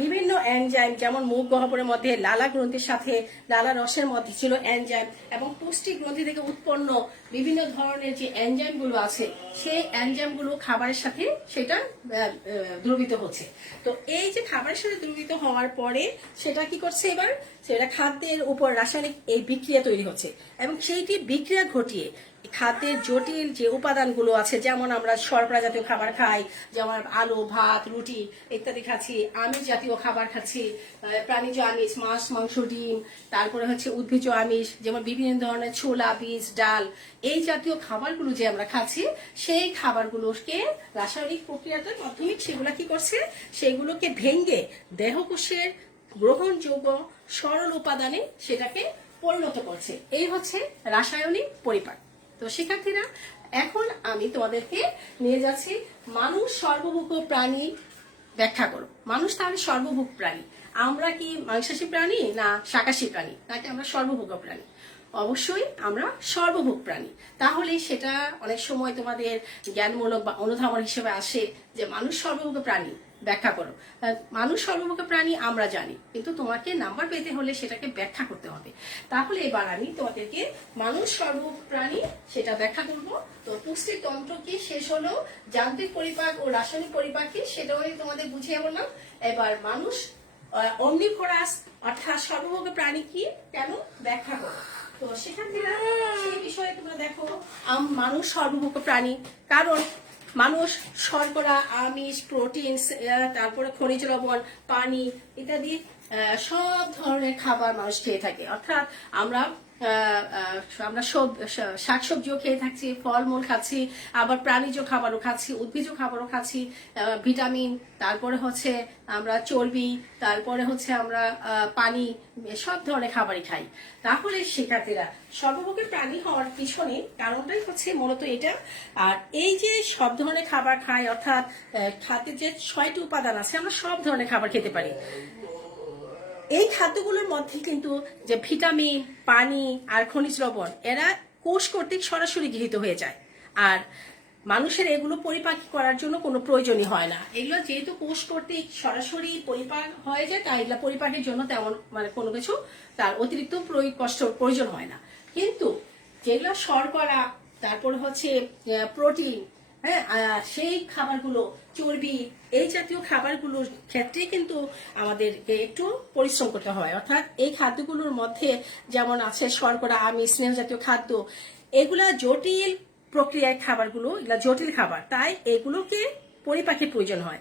বিভিন্ন এনজাইম, যেমন মুখ গহ্বরের মধ্যে লালা গ্রন্থির সাথে লালা রসের মধ্যে ছিল এনজাইম এবং পুষ্টি গ্রন্থি থেকে উৎপন্ন বিভিন্ন ধরনের যে এনজাইমগুলো আছে সেই এনজাইমগুলো খাবারের সাথে সেটা দ্রবীত হচ্ছে। তো এই যে খাবারের সাথে দ্রবীত হওয়ার পরে সেটা কি করছে, এবার সেটা খাদ্যের উপর রাসায়নিক এই বিক্রিয়া তৈরি হচ্ছে এবং সেইটি বিক্রিয়া ঘটিয়ে খাদ্যের জটিল যে উপাদানগুলো আছে, যেমন আমরা শর্করা জাতীয় খাবার খাই, যেমন আলু, ভাত, রুটি ইত্যাদি খাচ্ছি, আমিষ জাতীয় খাবার খাচ্ছি, প্রাণীজ আমিষ, মাছ, মাংস, ডিম, তারপরে হচ্ছে উদ্ভিজ্জ আমিষ যেমন বিভিন্ন ধরনের ছোলা, বীজ, ডাল, এই জাতীয় খাবারগুলো যে আমরা খাচ্ছি সেই খাবারগুলোকে রাসায়নিক প্রক্রিয়াটার মাধ্যমে সেগুলা কি করছে, সেগুলোকে ভেঙে দেহকোষের গ্রহণযোগ্য সরল উপাদানে সেটাকে পরিণত করছে। এই হচ্ছে রাসায়নিক পরিপাক। তো শিক্ষার্থীরা, এখন আমি তোমাদেরকে নিয়ে যাচ্ছি মানুষ সর্বভোগ্য প্রাণী ব্যাখ্যা করো। মানুষ তাহলে সর্বভোগ প্রাণী, আমরা কি মাংসাশী প্রাণী না শাকাশী প্রাণী, নাকি আমরা সর্বভোগ্য প্রাণী? অবশ্যই আমরা সর্বভোগ প্রাণী। তাহলে সেটা অনেক সময় তোমাদের জ্ঞানমূলক বা অনুধাবন হিসেবে আসে যে মানুষ সর্বভোগ্য প্রাণী ব্যাখ্যা করো। মানুষ সর্বভোগ্য প্রাণী আমরা জানি, কিন্তু তোমাকে নাম্বার পেতে হলে সেটাকে ব্যাখ্যা করতে হবে। তাহলে এবার আমি তোমাদেরকে মানুষ সর্বভোগ প্রাণী সেটা ব্যাখ্যা করব। তো পুষ্টির তন্ত্র কি শেষ হলো, যান্ত্রিক পরিপাক ও রাসায়নিক পরিপাক কি সেটাও আমি তোমাদের বুঝিয়ে বললাম। এবার মানুষ অমনিভোরাস অর্থাৎ সর্বভোগ্য প্রাণী কি কেন ব্যাখ্যা করো। তো শিক্ষার্থীরা, সেই বিষয়ে তোমরা দেখো মানুষ সর্বভোগ্য প্রাণী কারণ মানুষ শর্করা, আমিষ, প্রোটিন, তারপরে খনিজ লবণ, পানি ইত্যাদি সব ধরনের খাবার মানুষ খেয়ে থাকে। অর্থাৎ আমরা শাকসবজিও খেয়ে থাকছি, ফলমূল খাচ্ছি, আবার প্রাণীজ খাবারও খাচ্ছি, উদ্ভিজ্জ খাবারও খাচ্ছি, ভিটামিন, তারপরে হচ্ছে আমরা চর্বি, তারপরে হচ্ছে আমরা পানি, সব ধরনের খাবারই খাই। তাহলে শিক্ষার্থীরা, সর্বভোগের প্রাণী হওয়ার পিছনে কারণটাই হচ্ছে মূলত এটা। আর এই যে সব ধরনের খাবার খাই, অর্থাৎ খাদ্যের যে 6টি উপাদান আছে, আমরা সব ধরনের খাবার খেতে পারি। এই খাদ্যগুলোর মধ্যে কিন্তু যে ভিটামিন, পানি আর খনিজ লবণ এরা কোষ কর্তৃক সরাসরি গৃহীত হয়ে যায়, আর মানুষের এগুলো পরিপাক করার জন্য কোনো প্রয়োজনই হয় না। এগুলো যেহেতু কোষ কর্তৃক সরাসরি পরিপাক হয়ে যায়, তাই এগুলো পরিপাকের জন্য তেমন কোনো কিছু তার অতিরিক্ত প্রয়োজন হয় না। কিন্তু যেগুলো শর্করা, তারপর হচ্ছে প্রোটিন, হ্যাঁ, সেই খাবারগুলো, চর্বি, এই জাতীয় খাবারগুলোর ক্ষেত্রে কিন্তু আমাদেরকে একটু পরিশ্রম করতে হয়। অর্থাৎ এই খাদ্যগুলোর মধ্যে যেমন আছে শর্করা, আমিষ, স্নেহ জাতীয় খাদ্য, এগুলা জটিল প্রক্রিয়ায় খাবারগুলো, এগুলা জটিল খাবার, তাই এগুলোকে পরিপাকের প্রয়োজন হয়।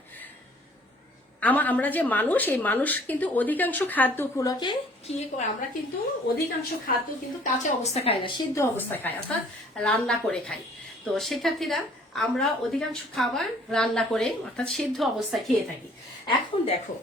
আমরা যে মানুষ, এই মানুষ কিন্তু অধিকাংশ খাদ্যগুলোকে কি আমরা কিন্তু অধিকাংশ খাদ্য কিন্তু কাঁচা অবস্থা খাই না, সিদ্ধ অবস্থা খাই, অর্থাৎ রান্না করে খাই। তো শিক্ষার্থীরা, আমরা অধিকাংশ খাবার রান্না করে অর্থাৎ সিদ্ধ অবস্থায় খেয়ে থাকি। এখন দেখো,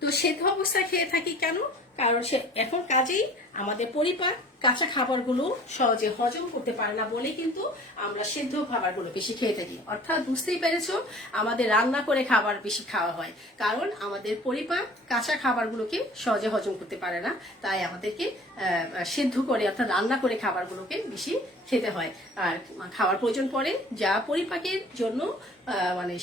তো সিদ্ধ অবস্থায় খেয়ে থাকি কেন? কারণ এখন কাজেই আমাদের পরিপাক কাঁচা খাবারগুলো সহজে হজম করতে পারে না বলে কিন্তু আমরা সিদ্ধ খাবারগুলো বেশি খেয়ে থাকি। অর্থাৎ বুঝতেই পেরেছো, আমাদের রান্না করে খাবার বেশি খাওয়া হয়, কারণ আমাদের পরিপাক কাঁচা খাবারগুলোকে সহজে হজম করতে পারে না, তাই আমাদেরকে সিদ্ধ করে অর্থাৎ রান্না করে খাবারগুলোকে বেশি খেতে হয়। আর খাওয়ার প্রয়োজন পড়ে যা পরিপাকের জন্য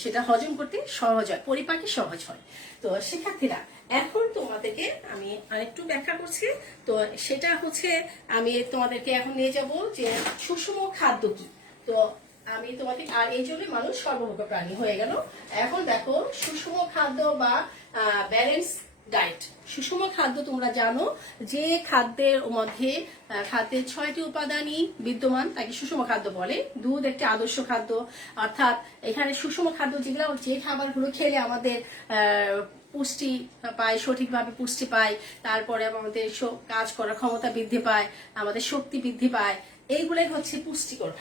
সেটা হজম করতে সহজ হয়, পরিপাকে সহজ হয়। তো শিক্ষার্থীরা, এখন তোমাদেরকে আমি আরেকটু ব্যাখ্যা করছি। তো সেটা হচ্ছে আমি তোমাদেরকে এখন নিয়ে যাব যে সুষম খাদ্য কি। তো আমি তোমাকে, আর এই জন্য মানুষ সর্বভোগ্য প্রাণী হয়ে গেল। এখন দেখো, সুষম খাদ্য বা ব্যালেন্স ডায়েট। সুষম খাদ্য তোমরা জানো যে খাদ্যের মধ্যে খাদ্যের 6টি উপাদানই বিদ্যমান তাকে সুষম খাদ্য বলে। দুধ একটি আদর্শ খাদ্য, অর্থাৎ এখানে সুষম খাদ্য যেগুলো, যে খাবারগুলো খেলে আমাদের পুষ্টি পায়, সঠিকভাবে পুষ্টি পায়, তারপরে আমাদের কাজ করার ক্ষমতা বৃদ্ধি পায়, আমাদের শক্তি বৃদ্ধি পায়, এইগুলোই হচ্ছে পুষ্টিকর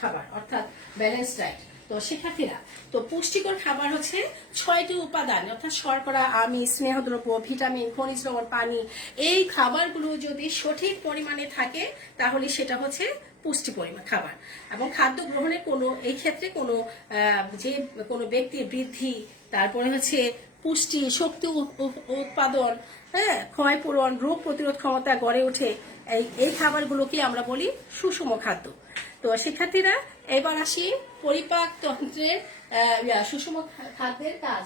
খাবার, অর্থাৎ ব্যালেন্স ডায়েট। তো শিক্ষার্থীরা, তো পুষ্টিকর খাবার হচ্ছে 6টি উপাদান, অর্থাৎ শর্করা, আমিষ, স্নেহদ্রব্য, ভিটামিন, খনিজ লবণ, পানি। এই খাবারগুলো যদি সঠিক পরিমাণে থাকে তাহলে সেটা হচ্ছে পুষ্টি পরিমাণ খাবার। এবং খাদ্য গ্রহণের এই ক্ষেত্রে যে কোনো ব্যক্তির বৃদ্ধি, তারপরে হচ্ছে পুষ্টি, শক্তি উৎপাদন, হ্যাঁ, ক্ষয় পূরণ, রোগ প্রতিরোধ ক্ষমতা গড়ে ওঠে, এই খাবারগুলোকে আমরা বলি সুষম খাদ্য। তো শিক্ষার্থীরা, এবার আসি পরিপাক তন্ত্রের সুষম খাদ্যের কাজ।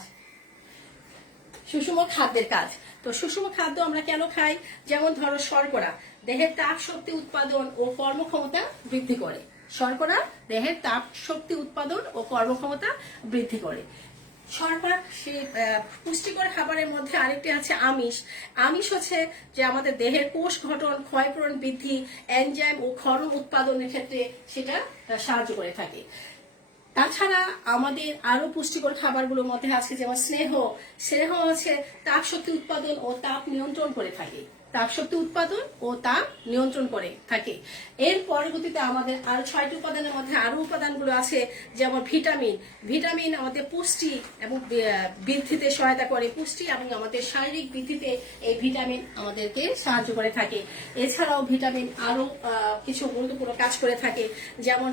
সুষম খাদ্যের কাজ, তো সুষম খাদ্য আমরা কেন খাই? যেমন ধরো শর্করা দেহের তাপ শক্তি উৎপাদন ও কর্মক্ষমতা বৃদ্ধি করে। শর্করা দেহের তাপ শক্তি উৎপাদন ও কর্মক্ষমতা বৃদ্ধি করে। শর্করা পুষ্টিকর খাবারের মধ্যে আরেকটি আছে আমিষ। আমিষ হচ্ছে যে আমাদের দেহের কোষ গঠন, ক্ষয়পূরণ বৃদ্ধি, এনজাইম ও ক্ষরণ উৎপাদনের ক্ষেত্রে সেটা সাহায্য করে থাকে। তাছাড়া আমাদের আরো পুষ্টিকর খাবারগুলোর মধ্যে আছে যেমন স্নেহ হচ্ছে তাপ শক্তি উৎপাদন ও তাপ নিয়ন্ত্রণ করে থাকে। তাপ শক্তি উৎপাদন ও তাপ নিয়ন্ত্রণ করে থাকে। এর পরবর্তীতে আমাদের আরো 6টি উপাদানের মধ্যে আরো উপাদানগুলো আছে যেমন ভিটামিন আমাদের পুষ্টি এবং বৃদ্ধিতে সহায়তা করে, পুষ্টি এবং আমাদের শারীরিক বৃদ্ধিতে এই ভিটামিন আমাদেরকে সাহায্য করে থাকে। এছাড়াও ভিটামিন আরো কিছু গুরুত্বপূর্ণ কাজ করে থাকে, যেমন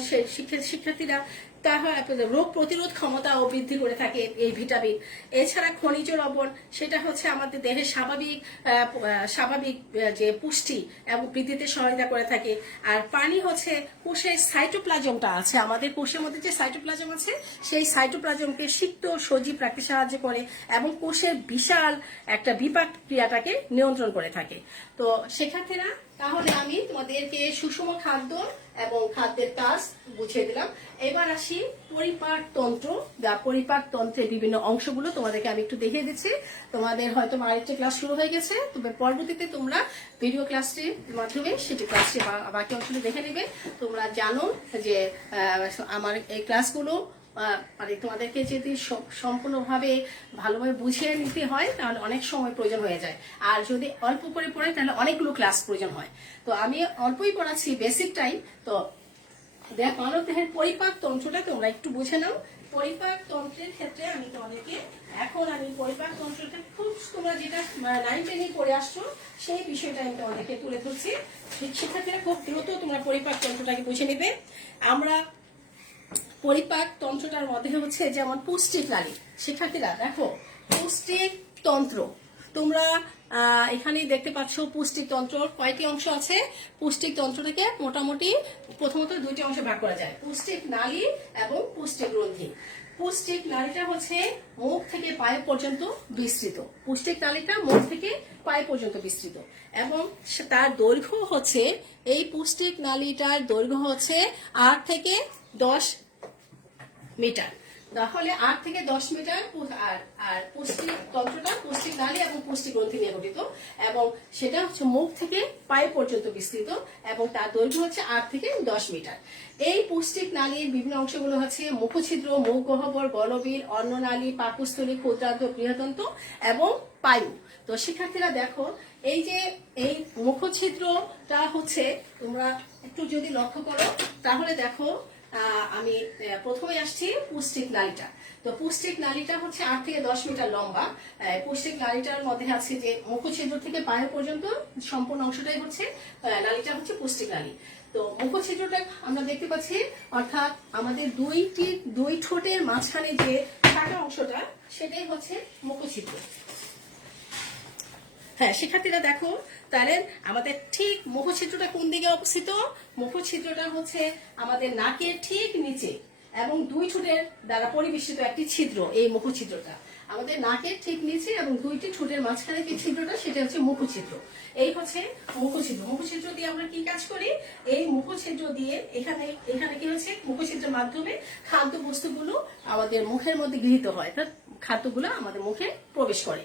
শিক্ষার্থীরা রোগ প্রতিরোধ ক্ষমতাও বৃদ্ধি করে থাকে এই ভিটামিন। এছাড়া খনিজ লবণ, সেটা হচ্ছে আমাদের দেহের স্বাভাবিক যে পুষ্টি এবং বৃদ্ধিতে সহায়তা করে থাকে। আর পানি হচ্ছে কোষের সাইটোপ্লাজমটা আছে, আমাদের কোষের মধ্যে যে সাইটোপ্লাজম আছে সেই সাইটোপ্লাজমকে সিক্ত সজীব রাখতে সাহায্য করে এবং কোষের বিশাল একটা বিপাক ক্রিয়াটাকে নিয়ন্ত্রণ করে থাকে। তো শিক্ষার্থীরা, তাহলে আমি তোমাদেরকে সুষম খাদ্য এবং খাদ্যের কাজ বুঝিয়ে দিলাম। এবার আসি পরিপাক তন্ত্র বা পরিপাক তন্ত্রের বিভিন্ন অংশগুলো তোমাদেরকে আমি একটু দেখিয়ে দিচ্ছি। তোমাদের হয়তো আরেকটা ক্লাস শুরু হয়ে গেছে, তবে পরবর্তীতে তোমরা ভিডিও ক্লাসটির মাধ্যমে সেটি ক্লাসটি বাকি অংশটি দেখে নেবে। তোমরা জানো যে আমার এই ক্লাসগুলো মানে তোমাদেরকে যদি সম্পূর্ণভাবে ভালোভাবে বুঝিয়ে নিতে হয় তাহলে অনেক সময় প্রয়োজন হয়ে যায়, আর যদি অল্প করে পড়ে তাহলে অনেকগুলো ক্লাস প্রয়োজন হয়। তো আমি অল্পই পড়াচ্ছি, বেসিকটাই। তো মানব দেহের পরিপাক তন্ত্রটা তোমরা একটু বুঝে নাও। পরিপাক তন্ত্রের ক্ষেত্রে আমি তোমাদেরকে পরিপাক তন্ত্রটা খুব, তোমরা যেটা 9-10 পড়ে আসছো সেই বিষয়টা আমি তোমাদেরকে তুলে ধরছি। শিক্ষার্থীরা খুব দ্রুত তোমরা পরিপাক তন্ত্রটাকে বুঝে নেবে। আমরা পরিপাক তন্ত্রটার মধ্যে হচ্ছে যেমন পুষ্টিক নালী। শিক্ষার্থীরা দেখো, পুষ্টিক তন্ত্র তোমরা এখানে দেখতে পাচ্ছ। পুষ্টিক তন্ত্র কয়টি অংশ আছে? পুষ্টিক তন্ত্রটাকে মোটামুটি প্রথমত 2টি অংশে ভাগ করা যায়, পুষ্টিক নালী এবং পুষ্টিক গ্রন্থি। পুষ্টিক নালীটা হচ্ছে মুখ থেকে পায়ে পর্যন্ত বিস্তৃত। পুষ্টিক নালীটা মুখ থেকে পায়ে পর্যন্ত বিস্তৃত এবং তার দৈর্ঘ্য হচ্ছে, এই পুষ্টিক নালীটার দৈর্ঘ্য হচ্ছে 8 থেকে 10 মিটার। তাহলে 8 থেকে 10 মিটার। আর পুষ্টিক তন্ত্রটা পুষ্টিক নালী এবং পুষ্টিক গ্রন্থি নিয়ে গঠিত এবং সেটা হচ্ছে মুখ থেকে পায়ে পর্যন্ত বিস্তৃত এবং তার দৈর্ঘ্য হচ্ছে 8 থেকে 10 মিটার। এই পুষ্টিক নালীর বিভিন্ন অংশগুলো হচ্ছে মুখছিদ্র, মুখ গহ্বর, গলবিল, অন্ননালী, পাকস্থলী, ক্ষুদ্রান্ত, বৃহদন্ত এবং পায়ু। তো শিক্ষার্থীরা দেখো, এই যে এই মুখছিদ্রটা হচ্ছে, তোমরা একটু যদি লক্ষ্য করো তাহলে দেখো, আমি প্রথমে আসছি পুষ্টিক নালীটা। তো পুষ্টিক নালীটা হচ্ছে 8 থেকে 10 মিটার লম্বা। পুষ্টিক নালীটার মধ্যে আছে যে মুখছিদ্র থেকে পায়ে পর্যন্ত সম্পূর্ণ অংশটাই হচ্ছে নালীটা হচ্ছে পুষ্টিক নালী। তো মুখছিদ্রটা আমরা দেখতে পাচ্ছি, অর্থাৎ আমাদের দুই ঠোঁটের মাঝখানে যে ফাঁকা অংশটা সেটাই হচ্ছে মুখছিদ্র। হ্যাঁ শিক্ষার্থীরা দেখো, তাহলে আমাদের ঠিক মুখছিদ্রটা কোন দিকে অবস্থিত? মুখছিদ্রটা হচ্ছে আমাদের নাকের ঠিক নিচে এবং 2 ঠোঁটের দ্বারা পরিবেষ্টিত একটি ছিদ্র। এই মুখছিদ্রটা আমাদের নাকের ঠিক নিচে এবং 2টি ঠোঁটের মাঝখানে যে ছিদ্রটা সেটা হচ্ছে মুখছিদ্র। এই হচ্ছে মুখছিদ্র। মুখছিদ্র দিয়ে আমরা কি কাজ করি? এই মুখছিদ্র দিয়ে এখানে কি হচ্ছে, মুখছিদ্রের মাধ্যমে খাদ্য বস্তুগুলো আমাদের মুখের মধ্যে গৃহীত হয়, অর্থাৎ খাদ্যগুলো আমাদের মুখে প্রবেশ করে।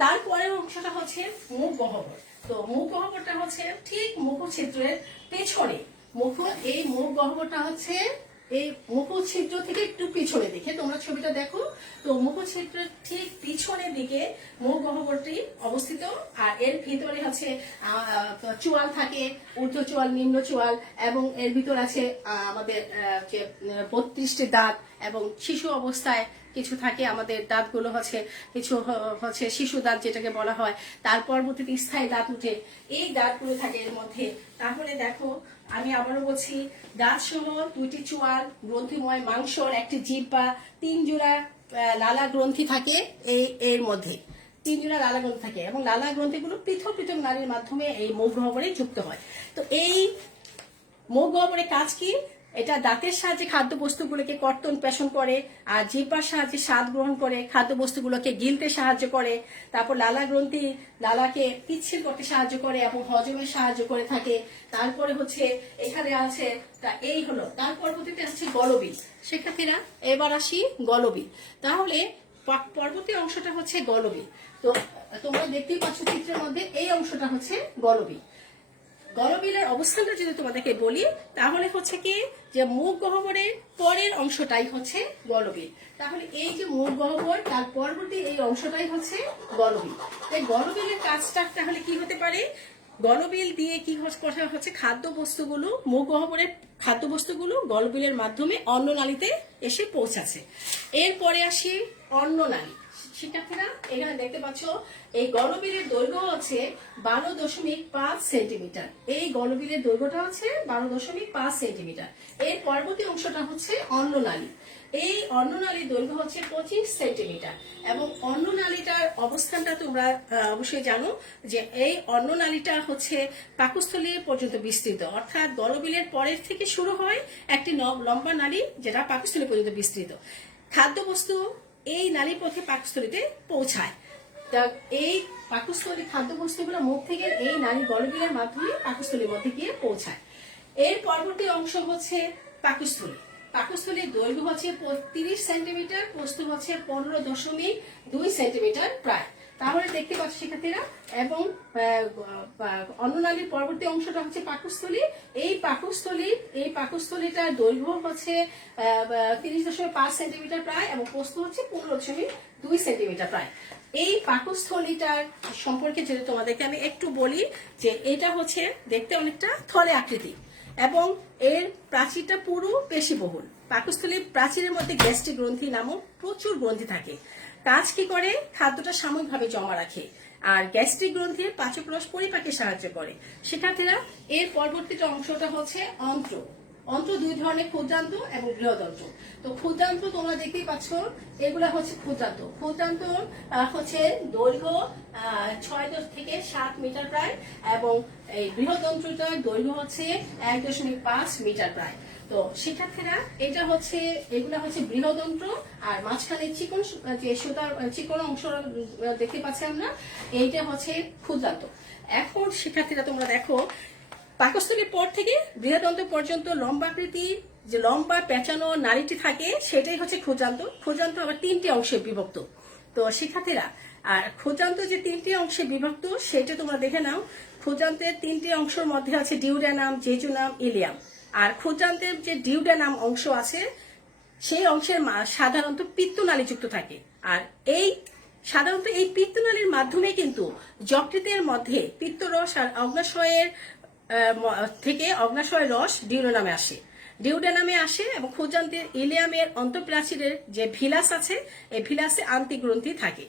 তারপরের অংশটা হচ্ছে মুখ গহ্বর। তো মুখ গহ্বরটা হচ্ছে ঠিক মুখছিদ্রের পেছনে। এই মুখ গহ্বরটা হচ্ছে এই মুখছিদ্র থেকে একটু পিছনে দিকে, তোমরা ছবিটা দেখো। তো মুখছিদ্রের ঠিক পিছনের দিকে মুখ গহ্বরটি অবস্থিত। আর এর ভিতরে হচ্ছে চোয়াল থাকে, ঊর্ধ্ব চোয়াল, নিম্ন চোয়াল, এবং এর ভিতর আছে আমাদের যে 32টি দাঁত, এবং শিশু অবস্থায় কিছু থাকে আমাদের দাঁতগুলো হচ্ছে কিছু হচ্ছে শিশু দাঁত যেটাকে বলা হয়। তার পরবর্তীতে স্থায়ী দাঁত উঠে, এই দাঁতগুলো থাকে এর মধ্যে। তাহলে দেখো আমি আবারও বলছি, দাঁত সহ 2টি চোয়াল, গ্রন্থিময় মাংসর একটি জিহ্বা, 3 জোড়া লালা গ্রন্থি থাকে এর মধ্যে। 3 জোড়া লালা গ্রন্থি থাকে, এবং লালা গ্রন্থিগুলো পৃথক পৃথক নালীর মাধ্যমে এই মুখ গহ্বরে যুক্ত হয়। তো এই মুখ গহ্বরের কাজ কি? এটা দাঁতের সাহায্যে খাদ্যবস্তুগুলোকে কর্তন পেষণ করে, আর জিহ্বার সাহায্যে স্বাদ গ্রহণ করে, খাদ্যবস্তুগুলোকে গিলতে সাহায্য করে। তারপর লালা গ্রন্থি লালাকে পিচ্ছিল করতে সাহায্য করে এবং হজমে সাহায্য করে থাকে। তারপরে হচ্ছে এখানে আছে, এই হলো, তার পরবর্তীতে আসছে গলবিল। শিক্ষার্থীরা এবার আসি গলবিল। তাহলে পরবর্তী অংশটা হচ্ছে গলবিল। তো তোমরা দেখতেই পাচ্ছ চিত্রের মধ্যে, এই অংশটা হচ্ছে গলবিল। গলবিলের অবস্থানটা যদি তোমাদেরকে বলি, তাহলে হচ্ছে কি যে মুখ গহ্বরের পরের অংশটাই হচ্ছে গলবিল। তাহলে এই যে মুখ গহ্বর, তার পরবর্তী এই অংশটাই হচ্ছে গলবিল। এই গলবিলের কাজটা তাহলে কি হতে পারে? গলবিল দিয়ে কি করা হচ্ছে, খাদ্যবস্তুগুলো, মুখ গহ্বরের খাদ্যবস্তুগুলো গলবিলের মাধ্যমে অন্ননালীতে এসে পৌঁছাচ্ছে। এরপরে আসি অন্ননালী। শিক্ষার্থীরা এখানে দেখতে পাচ্ছ, এই গলবিলের দৈর্ঘ্য হচ্ছে 12.5 সেন্টিমিটার। এই গলবিলের দৈর্ঘ্যটা হচ্ছে 12.5 সেন্টিমিটার। এর পরবর্তী অংশটা হচ্ছে অন্ননালী। এই অন্ননালীর দৈর্ঘ্য হচ্ছে 25 সেন্টিমিটার। এবং অন্ননালীটার অবস্থানটা তোমরা অবশ্যই জানো যে এই অন্ননালীটা হচ্ছে পাকস্থলী পর্যন্ত বিস্তৃত, অর্থাৎ গলবিলের পরের থেকে শুরু হয় একটি লম্বা নালী, যেটা পাকস্থলী পর্যন্ত বিস্তৃত। খাদ্যবস্তু এই নালী পথে পাকস্থলীতে পৌঁছায়। এই পাকস্থলী খাদ্যবস্তুগুলো মুখ থেকে এই নালী গলবিলের মাধ্যমে পাকস্থলীর মধ্যে গিয়ে পৌঁছায়। এর পরবর্তী অংশ হচ্ছে পাকস্থলী। পাকস্থলীর দৈর্ঘ্য হচ্ছে 30 সেন্টিমিটার, প্রস্থ হচ্ছে 15.2 সেন্টিমিটার প্রায়। তাহলে দেখতে পাচ্ছ শিক্ষার্থীরা, এবং অন্ননালীর পরবর্তী অংশটা হচ্ছে পাকস্থলী। এই পাকস্থলীটার দৈর্ঘ্য হচ্ছে 30.5 সেন্টিমিটার প্রায়, এবং প্রস্থ হচ্ছে 15.2 সেন্টিমিটার প্রায়। এই পাকস্থলীটার সম্পর্কে যদি তোমাদেরকে আমি একটু বলি, যে এটা হচ্ছে দেখতে অনেকটা থলে আকৃতি, এবং এর প্রাচীরটা পুরো পেশিবহুল। পাকস্থলীর প্রাচীরের মধ্যে গ্যাস্ট্রিক গ্রন্থি নামক প্রচুর গ্রন্থি থাকে। কাজ কি করে? খাদ্যটা সাময়িকভাবে জমা রাখে, আর গ্যাস্ট্রিক গ্রন্থির পাচক রস পরিপাকে সাহায্য করে। শিক্ষার্থীরা এর পরবর্তীটা অংশটা হচ্ছে অন্ত্র। অন্ত্র 2 ধরনের, ক্ষুদ্রান্ত এবং বৃহদন্ত্র। তো ক্ষুদ্রান্ত তোমরা দেখতেই পাচ্ছ, এগুলা হচ্ছে ক্ষুদ্রান্ত। ক্ষুদ্রান্ত হচ্ছে দৈর্ঘ্য 6 থেকে 7 মিটার প্রায়, এবং এই বৃহদন্ত্রটার দৈর্ঘ্য হচ্ছে 1.5 মিটার প্রায়। তো শিক্ষার্থীরা এগুলা হচ্ছে বৃহদন্ত্র, আর মাঝখানে চিকন যে সুতার চিকন অংশ দেখতে পাচ্ছি আমরা, এইটা হচ্ছে ক্ষুদ্রান্ত। এখন শিক্ষার্থীরা তোমরা দেখো, পাকস্থলীর পর থেকে বৃহদন্ত্র পর্যন্ত লম্বাকৃতি যে লম্বা পেঁচানো নালীটি থাকে, সেটাই হচ্ছে ক্ষুদ্রান্ত। ক্ষুদ্রান্ত আবার 3টি অংশে বিভক্ত। তো শিক্ষার্থীরা, আর ক্ষুদ্রান্ত যে 3টি অংশে বিভক্ত সেটা তোমরা দেখে নাও। ক্ষুদ্রান্তের 3টি অংশের মধ্যে আছে ডিউডেনাম, জেজুনাম, ইলিয়াম। আর ক্ষুদ্রান্তের যে ডিউডেনাম অংশ আছে, সেই অংশের সাধারণত পিত্তনালী যুক্ত থাকে। আর সাধারণত এই পিত্তনালীর মাধ্যমে কিন্তু যকৃতের মধ্যে পিত্তরস আর অগ্নাশয়ের থেকে অগ্নাশয় রস ডিউডেনামে আসে, এবং ক্ষুদ্রান্তের ইলিয়ামের অন্তঃপ্রাচীরের যে ভিলাস আছে, এই ভিলাসে আন্তিগ্রন্থি থাকে।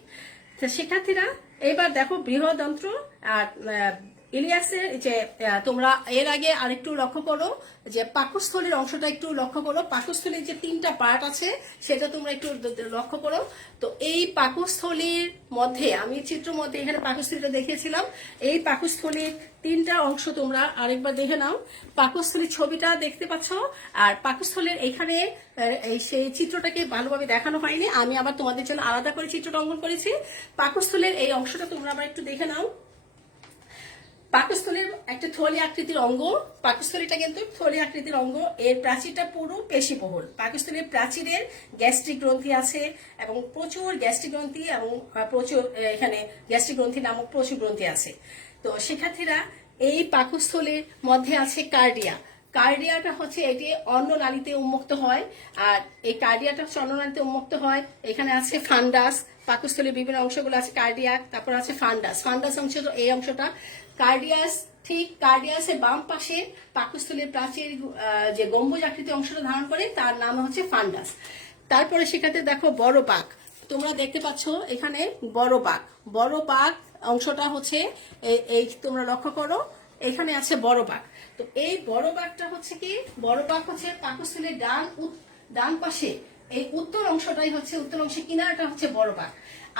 তো শিক্ষার্থীরা এবার দেখো বৃহদন্ত্র আর ইলিয়াসের যে তোমরা এর আগে আরেকটু লক্ষ্য করো, যে পাকস্থলীর অংশটা একটু লক্ষ্য করো। পাকস্থলীর যে 3টা পার্ট আছে সেটা তোমরা একটু লক্ষ্য করো। তো এই পাকস্থলীর মধ্যে আমি চিত্র মধ্যে এখানে পাকস্থলীটা দেখিয়েছিলাম। এই পাকস্থলীর 3টা অংশ তোমরা আরেকবার দেখে নাও। পাকস্থলীর ছবিটা দেখতে পাচ্ছ, আর পাকস্থলীর এখানে সেই চিত্রটাকে ভালোভাবে দেখানো হয়নি, আমি আবার তোমাদের জন্য আলাদা করে চিত্রটা অঙ্কন করেছি। পাকস্থলীর এই অংশটা তোমরা আবার একটু দেখে নাও। পাকস্থলীর একটা থলি আকৃতির অঙ্গ। পাকস্থলীটা কিন্তু থলি আকৃতির অঙ্গ। এর প্রাচীরটা পুরো পেশিবহুল। পাকস্থলীর প্রাচীরের গ্যাস্ট্রিক গ্রন্থি আছে এবং প্রচুর গ্যাস্ট্রিক গ্রন্থি এবং প্রচুর এখানে গ্যাস্ট্রিক গ্রন্থি নামক প্রচুর গ্রন্থি আছে। তো শিক্ষার্থীরা, এই পাকস্থলীর মধ্যে আছে কার্ডিয়া। কার্ডিয়াটা হচ্ছে এটি অন্ননালীতে উন্মুক্ত হয়, আর এই কার্ডিয়াটা হচ্ছে অন্ননালীতে উন্মুক্ত হয়। এখানে আছে ফান্ডাস, পাকস্থলীর বিভিন্ন অংশগুলো আছে কার্ডিয়াক, তারপর আছে ফান্ডাস। ফান্ডাস অংশ তো এই অংশটা। কার্ডিয়াস, ঠিক কার্ডিয়াসের বাম পাশে পাকস্থলীর প্রাচীর যে গম্বুজ আকৃতি অংশটা ধারণ করে তার নাম হচ্ছে ফান্ডাস। তারপরে সেখানে দেখো বড় পাক, তোমরা দেখতে পাচ্ছ এখানে বড় পাক। বড় পাক অংশটা হচ্ছে এই তোমরা লক্ষ্য করো, এখানে আছে বড় পাক। তো এই বড় পাকটা হচ্ছে কি, বড় পাক হচ্ছে পাকস্থলীর ডান পাশে এই উত্তর অংশটাই হচ্ছে, উত্তর অংশের কিনারাটা হচ্ছে বড় পাক।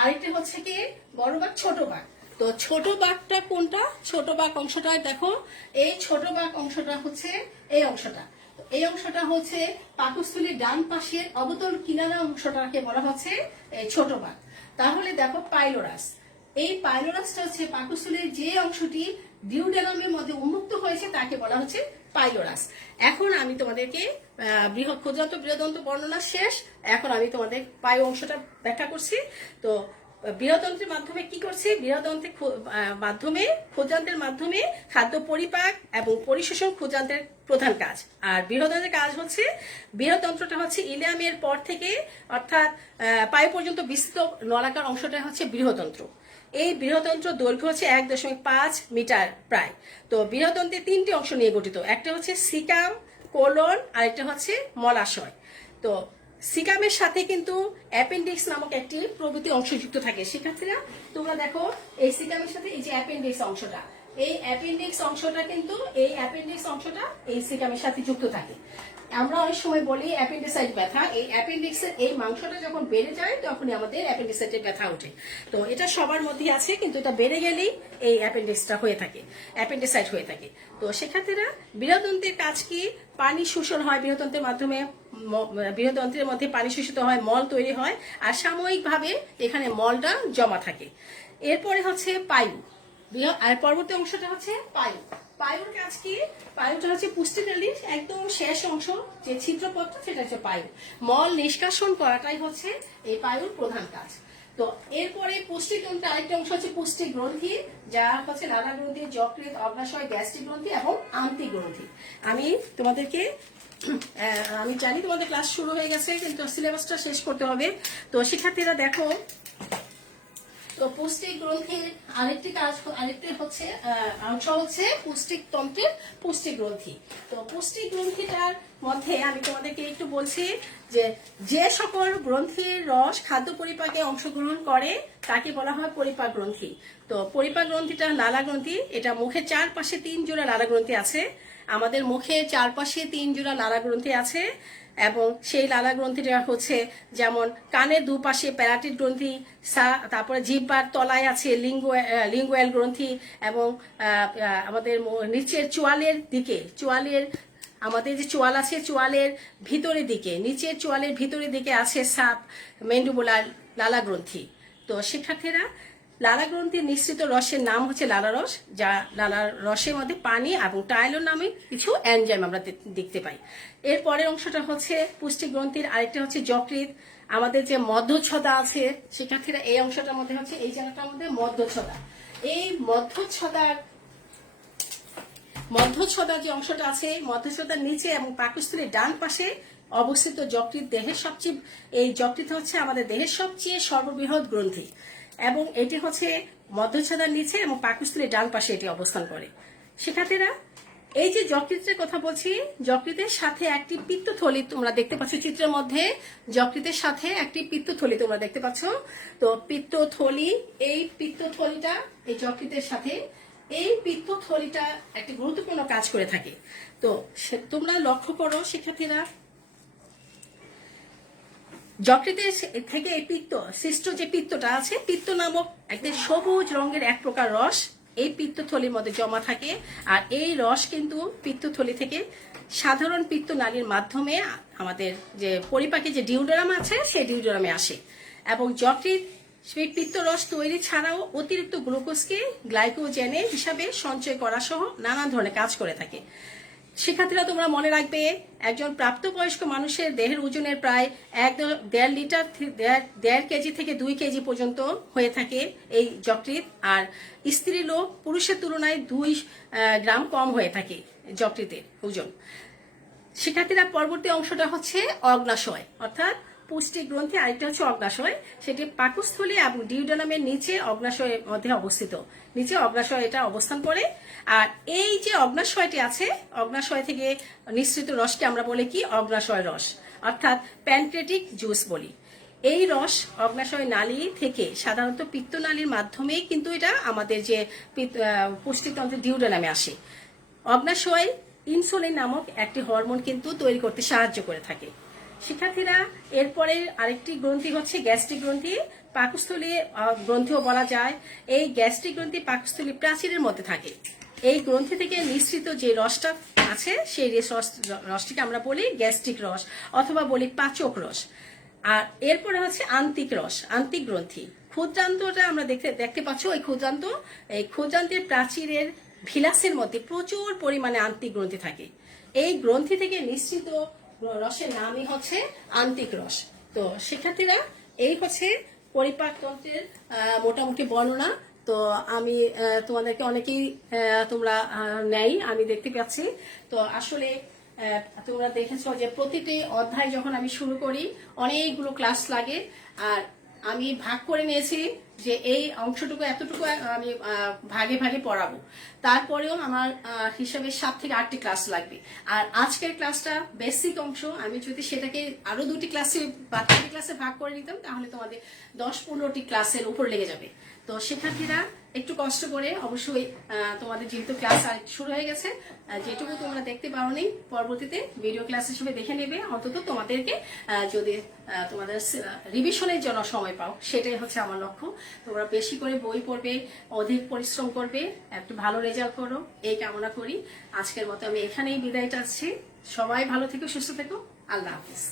আরেকটা হচ্ছে কি বড় পাক, ছোট পাক। তো ছোট বাঘটা কোনটা? ছোট বাঘ অংশটা দেখো, এই ছোট বাঘ অংশটা হচ্ছে এই অংশটা। এই অংশটা হচ্ছে পাকস্থলীর ডান পাশের অবতল কিনারা অংশটাকে বলা হচ্ছে ছোট বাঘ। তাহলে দেখো পাইলোরাস, এই পাইলোরাসটা হচ্ছে পাকস্থলীর যে অংশটি ডিউডেনামের মধ্যে উন্মুক্ত হয়েছে তাকে বলা হচ্ছে পাইলোরাস। এখন আমি তোমাদেরকে ক্ষুদ্রান্ত বৃহদন্ত বর্ণনা শেষ। এখন আমি তোমাদের পায়ু অংশটা ব্যাখ্যা করছি। তো বৃহদন্ত্রের মাধ্যমে কি করছে? বৃহদন্ত্রের মাধ্যমে, ক্ষুদ্রান্তের মাধ্যমে খাদ্য পরিপাক এবং পরিশোষণ ক্ষুদ্রান্তের প্রধান কাজ। আর বৃহদন্ত্রের কাজ হচ্ছে, বৃহদন্ত্রটা হচ্ছে ইলিয়ামের পর থেকে অর্থাৎ পায়ু পর্যন্ত বিস্তৃত নলাকার অংশটা হচ্ছে বৃহদন্ত্র। এই বৃহদন্ত্র দৈর্ঘ্য হচ্ছে 1.5 মিটার প্রায়। তো বৃহদন্ত্রের 3টি অংশ নিয়ে গঠিত, একটা হচ্ছে সিকাম, কোলন, আর একটা হচ্ছে মলাশয়। তো সিকামের সাথে কিন্তু অ্যাপেন্ডিক্স নামক একটি প্রভৃতি অংশ যুক্ত থাকে। শিক্ষার্থীরা তোমরা দেখো, এই সিকামের সাথে এই যে অ্যাপেন্ডিক্স অংশটা, এই অ্যাপেন্ডিক্স অংশটা কিন্তু এই অ্যাপেন্ডিক্স অংশটা এই সিকামের সাথে যুক্ত থাকে। আমরা অনেক সময় বলি অ্যাপেন্ডিসাইট ব্যথা। এই অ্যাপেন্ডিক্সের এই মাংসটা যখন বেড়ে যায় তখনই আমাদের অ্যাপেন্ডিসাইটের ব্যথা ওঠে। তো এটা সবার মধ্যে আছে, কিন্তু এটা বেড়ে গেলেই এই অ্যাপেন্ডিক্সটা হয়ে থাকে, অ্যাপেন্ডিসাইট হয়ে থাকে। তো শিক্ষার্থীরা, বৃহদন্ত্রের কাজ কি? পানি শোষণ হয় বৃহদন্ত্রের মাধ্যমে, বৃহদন্ত্রের মধ্যে পানি শোষিত হয়, মল তৈরি হয়, আর সাময়িকভাবে এখানে মলটা জমা থাকে। এরপরে হচ্ছে পায়ু, আর পরবর্তী অংশটা হচ্ছে পায়ু। পায়ুর কাজ কি? পায়ুটা হচ্ছে পুষ্টিনালীর একদম শেষ অংশ, যে ছিদ্রপথ সেটা হচ্ছে পায়ু। মল নিষ্কাশন করাটাই হচ্ছে এই পায়ুর প্রধান কাজ। তো এরপরে পুষ্টিতন্ত্রের আরেকটা অংশ হচ্ছে পুষ্টি গ্রন্থি, যা হচ্ছে লালা গ্রন্থি, যকৃৎ, অগ্নাশয়, গ্যাস্ট্রিক গ্রন্থি এবং আন্ত্রিক গ্রন্থি। আমি তোমাদেরকে আমি জানি তোমাদের ক্লাস শুরু হয়ে গেছে, কিন্তু সিলেবাসটা শেষ করতে হবে। তো শিক্ষার্থীরা দেখো, তো পুষ্টিক গ্রন্থির আরেকটি কাজ, আরেকটি হচ্ছে অংশ হচ্ছে পুষ্টিক তন্ত্রের পুষ্টি গ্রন্থি। তো পুষ্টি গ্রন্থিটার মধ্যে আমি তোমাদেরকে একটু বলছি যে যে সকল গ্রন্থির রস খাদ্য পরিপাকে অংশগ্রহণ করে তাকে বলা হয় পরিপাক গ্রন্থি। তো পরিপাক গ্রন্থিটা লালা গ্রন্থি, এটা মুখের চারপাশে 3 জোড়া লালা গ্রন্থি আছে। আমাদের মুখের চারপাশে 3 জোড়া লালা গ্রন্থি আছে, এবং সেই লালা গ্রন্থিটা হচ্ছে যেমন কানের দুপাশে প্যারাটিড গ্রন্থি, তারপরে জিহ্বার তলায় আছে লিঙ্গুয়াল গ্রন্থি, এবং আমাদের নিচের চোয়ালের দিকে, আমাদের যে চোয়াল আছে চোয়ালের ভিতরের দিকে, নিচের চোয়ালের ভিতরের দিকে আছে সাব মেন্ডুবুলার লালা গ্রন্থি। তো শিক্ষার্থীরা, লালা গ্রন্থির নিঃসৃত রসের নাম হচ্ছে লালা রস, যা লালার রসের মধ্যে পানি এবং টাইলন নামে কিছু এনজাইম আমরা দেখতে পাই। এর পরের অংশটা হচ্ছে পুষ্টি গ্রন্থির আরেকটা হচ্ছে যকৃৎ। আমাদের যে মধ্যচ্ছদা আছে শিক্ষার্থীরা, এই অংশটার মধ্যে হচ্ছে, এই জায়গাটার মধ্যে মধ্যচ্ছদা। এই মধ্যচ্ছদা যে অংশটা আছে, মধ্যচ্ছদার নিচে এবং পাকস্থলীর ডান পাশে অবস্থিত যকৃৎ এই যকৃৎ হচ্ছে আমাদের দেহের সবচেয়ে সর্ববৃহৎ গ্রন্থি, এবং এটি হচ্ছে মধ্যচ্ছদার নিচে এবং পাকস্থলীর ডান পাশে এটি অবস্থান করে। শিক্ষার্থীরা, এই যে যকৃতের কথা বলছি, যকৃতের সাথে একটি পিত্তথলি তোমরা দেখতে পাচ্ছ চিত্রের মধ্যে, যকৃতের সাথে একটি পিত্তথলি তোমরা দেখতে পাচ্ছ। তো পিত্তথলি, এই পিত্তথলিটা এই যকৃতের সাথে, এই পিত্তথলিটা একটি গুরুত্বপূর্ণ কাজ করে থাকে। তো তোমরা লক্ষ্য করো শিক্ষার্থীরা, যকৃতের থেকে এই পিত্ত সৃষ্ট যে পিত্তটা আছে, পিত্ত নামক একটা সবুজ রঙের এক প্রকার রস এই পিত্তথলির মধ্যে জমা থাকে। আর এই রস কিন্তু পিত্তথলি থেকে সাধারণ পিত্ত নালীর মাধ্যমে আমাদের যে পরিপাকে যে ডিউডোরাম আছে সেই ডিউডোরামে আসে, এবং যকৃৎ পিত্তরস তৈরি ছাড়াও অতিরিক্ত গ্লুকোজকে গ্লাইকোজেনের হিসাবে সঞ্চয় করা সহ নানান ধরনের কাজ করে থাকে। শিক্ষার্থীরা তোমরা মনে রাখবে, একজন প্রাপ্তবয়স্ক মানুষের দেহের ওজনের প্রায় 1.5 কেজি থেকে 2 কেজি পর্যন্ত হয়ে থাকে এই যকৃৎ। আর স্ত্রী লোক পুরুষের তুলনায় 2 গ্রাম কম হয়ে থাকে যকৃতের ওজন। শিক্ষার্থীরা পরবর্তী অংশটা হচ্ছে অগ্নাশয়, অর্থাৎ পুষ্টি গ্রন্থি, আরেকটা হচ্ছে অগ্নাশয়। সেটি পাকস্থলী এবং ডিউডেনামের নিচে অগ্নাশয়ের মধ্যে অবস্থিত, নিচে অগ্নাশয় এটা অবস্থান করে। আর এই যে অগ্নাশয়টি আছে, অগ্নাশয় থেকে নিঃসৃত রসকে আমরা বলি কি অগ্নাশয় রস, অর্থাৎ প্যানক্রেটিক জুস বলি। এই রস অগ্নাশয় নালী থেকে সাধারণত পিত্তনালীর মাধ্যমে কিন্তু এটা আমাদের যে পুষ্টিতন্ত্রের ডিউডেনামে আসে। অগ্নাশয় ইনসুলিন নামক একটি হরমোন কিন্তু তৈরি করতে সাহায্য করে থাকে। শিক্ষার্থীরা এরপরে আরেকটি গ্রন্থি হচ্ছে গ্যাস্ট্রিক গ্রন্থি, পাকস্থলী গ্রন্থিও বলা যায়। এই গ্যাস্ট্রিক গ্রন্থি পাকস্থলী প্রাচীরের মধ্যে থাকে। এই গ্রন্থি থেকে নিঃসৃত যে রসটা আছে সেই রসটিকে আমরা বলি গ্যাস্ট্রিক রস অথবা বলি পাচক রস। আর এরপরে হচ্ছে আন্তিক রস, আন্তিক গ্রন্থি। ক্ষুদ্রান্তটা আমরা দেখতে পাচ্ছ, এই ক্ষুদ্রান্তের প্রাচীরের ভিলাসের মধ্যে প্রচুর পরিমাণে আন্তিক গ্রন্থি থাকে। এই গ্রন্থি থেকে নিঃসৃত রসের নামই হচ্ছে আন্তিক রস। তো শিক্ষার্থীরা এই হচ্ছে পরিপাকতন্ত্রের মোটামুটি বর্ণনা। তো আমি তোমাদেরকে অনেকেই তোমরা নেই আমি দেখতে পাচ্ছি। তো আসলে তোমরা দেখেছো যে প্রতিটি অধ্যায় যখন আমি শুরু করি অনেকগুলো ক্লাস লাগে, আর আমি ভাগ করে নিয়েছি যে এই অংশটুকু এতটুকু আমি ভাগে ভাগে পড়াবো। তারপরেও আমার হিসাবে 7 থেকে 8টি ক্লাস লাগবে। আর আজকের ক্লাসটা বেসিক অংশ, আমি যদি সেটাকে আরো 2টি ক্লাসে বা 3টি ক্লাসে ভাগ করে নিতাম তাহলে তোমাদের 10-15টি ক্লাসের উপর লেগে যাবে। তো শিক্ষার্থীরা একটু কষ্ট করে অবশ্যই তোমাদের যেহেতু ক্লাস শুরু হয়ে গেছে, যেটুকু তোমরা দেখতে পারোনি পরবর্তীতে ভিডিও ক্লাস হিসেবে দেখে নেবে। অন্তত তোমাদেরকে যদি তোমাদের রিভিশনের জন্য সময় পাও, সেটাই হচ্ছে আমার লক্ষ্য। তোমরা বেশি করে বই পড়বে, অধিক পরিশ্রম করবে, একটু ভালো রেজাল্ট করো, এই কামনা করি। আজকের মতো আমি এখানেই বিদায় চাচ্ছি। সবাই ভালো থেকো, সুস্থ থেকো, আল্লাহ হাফিজ।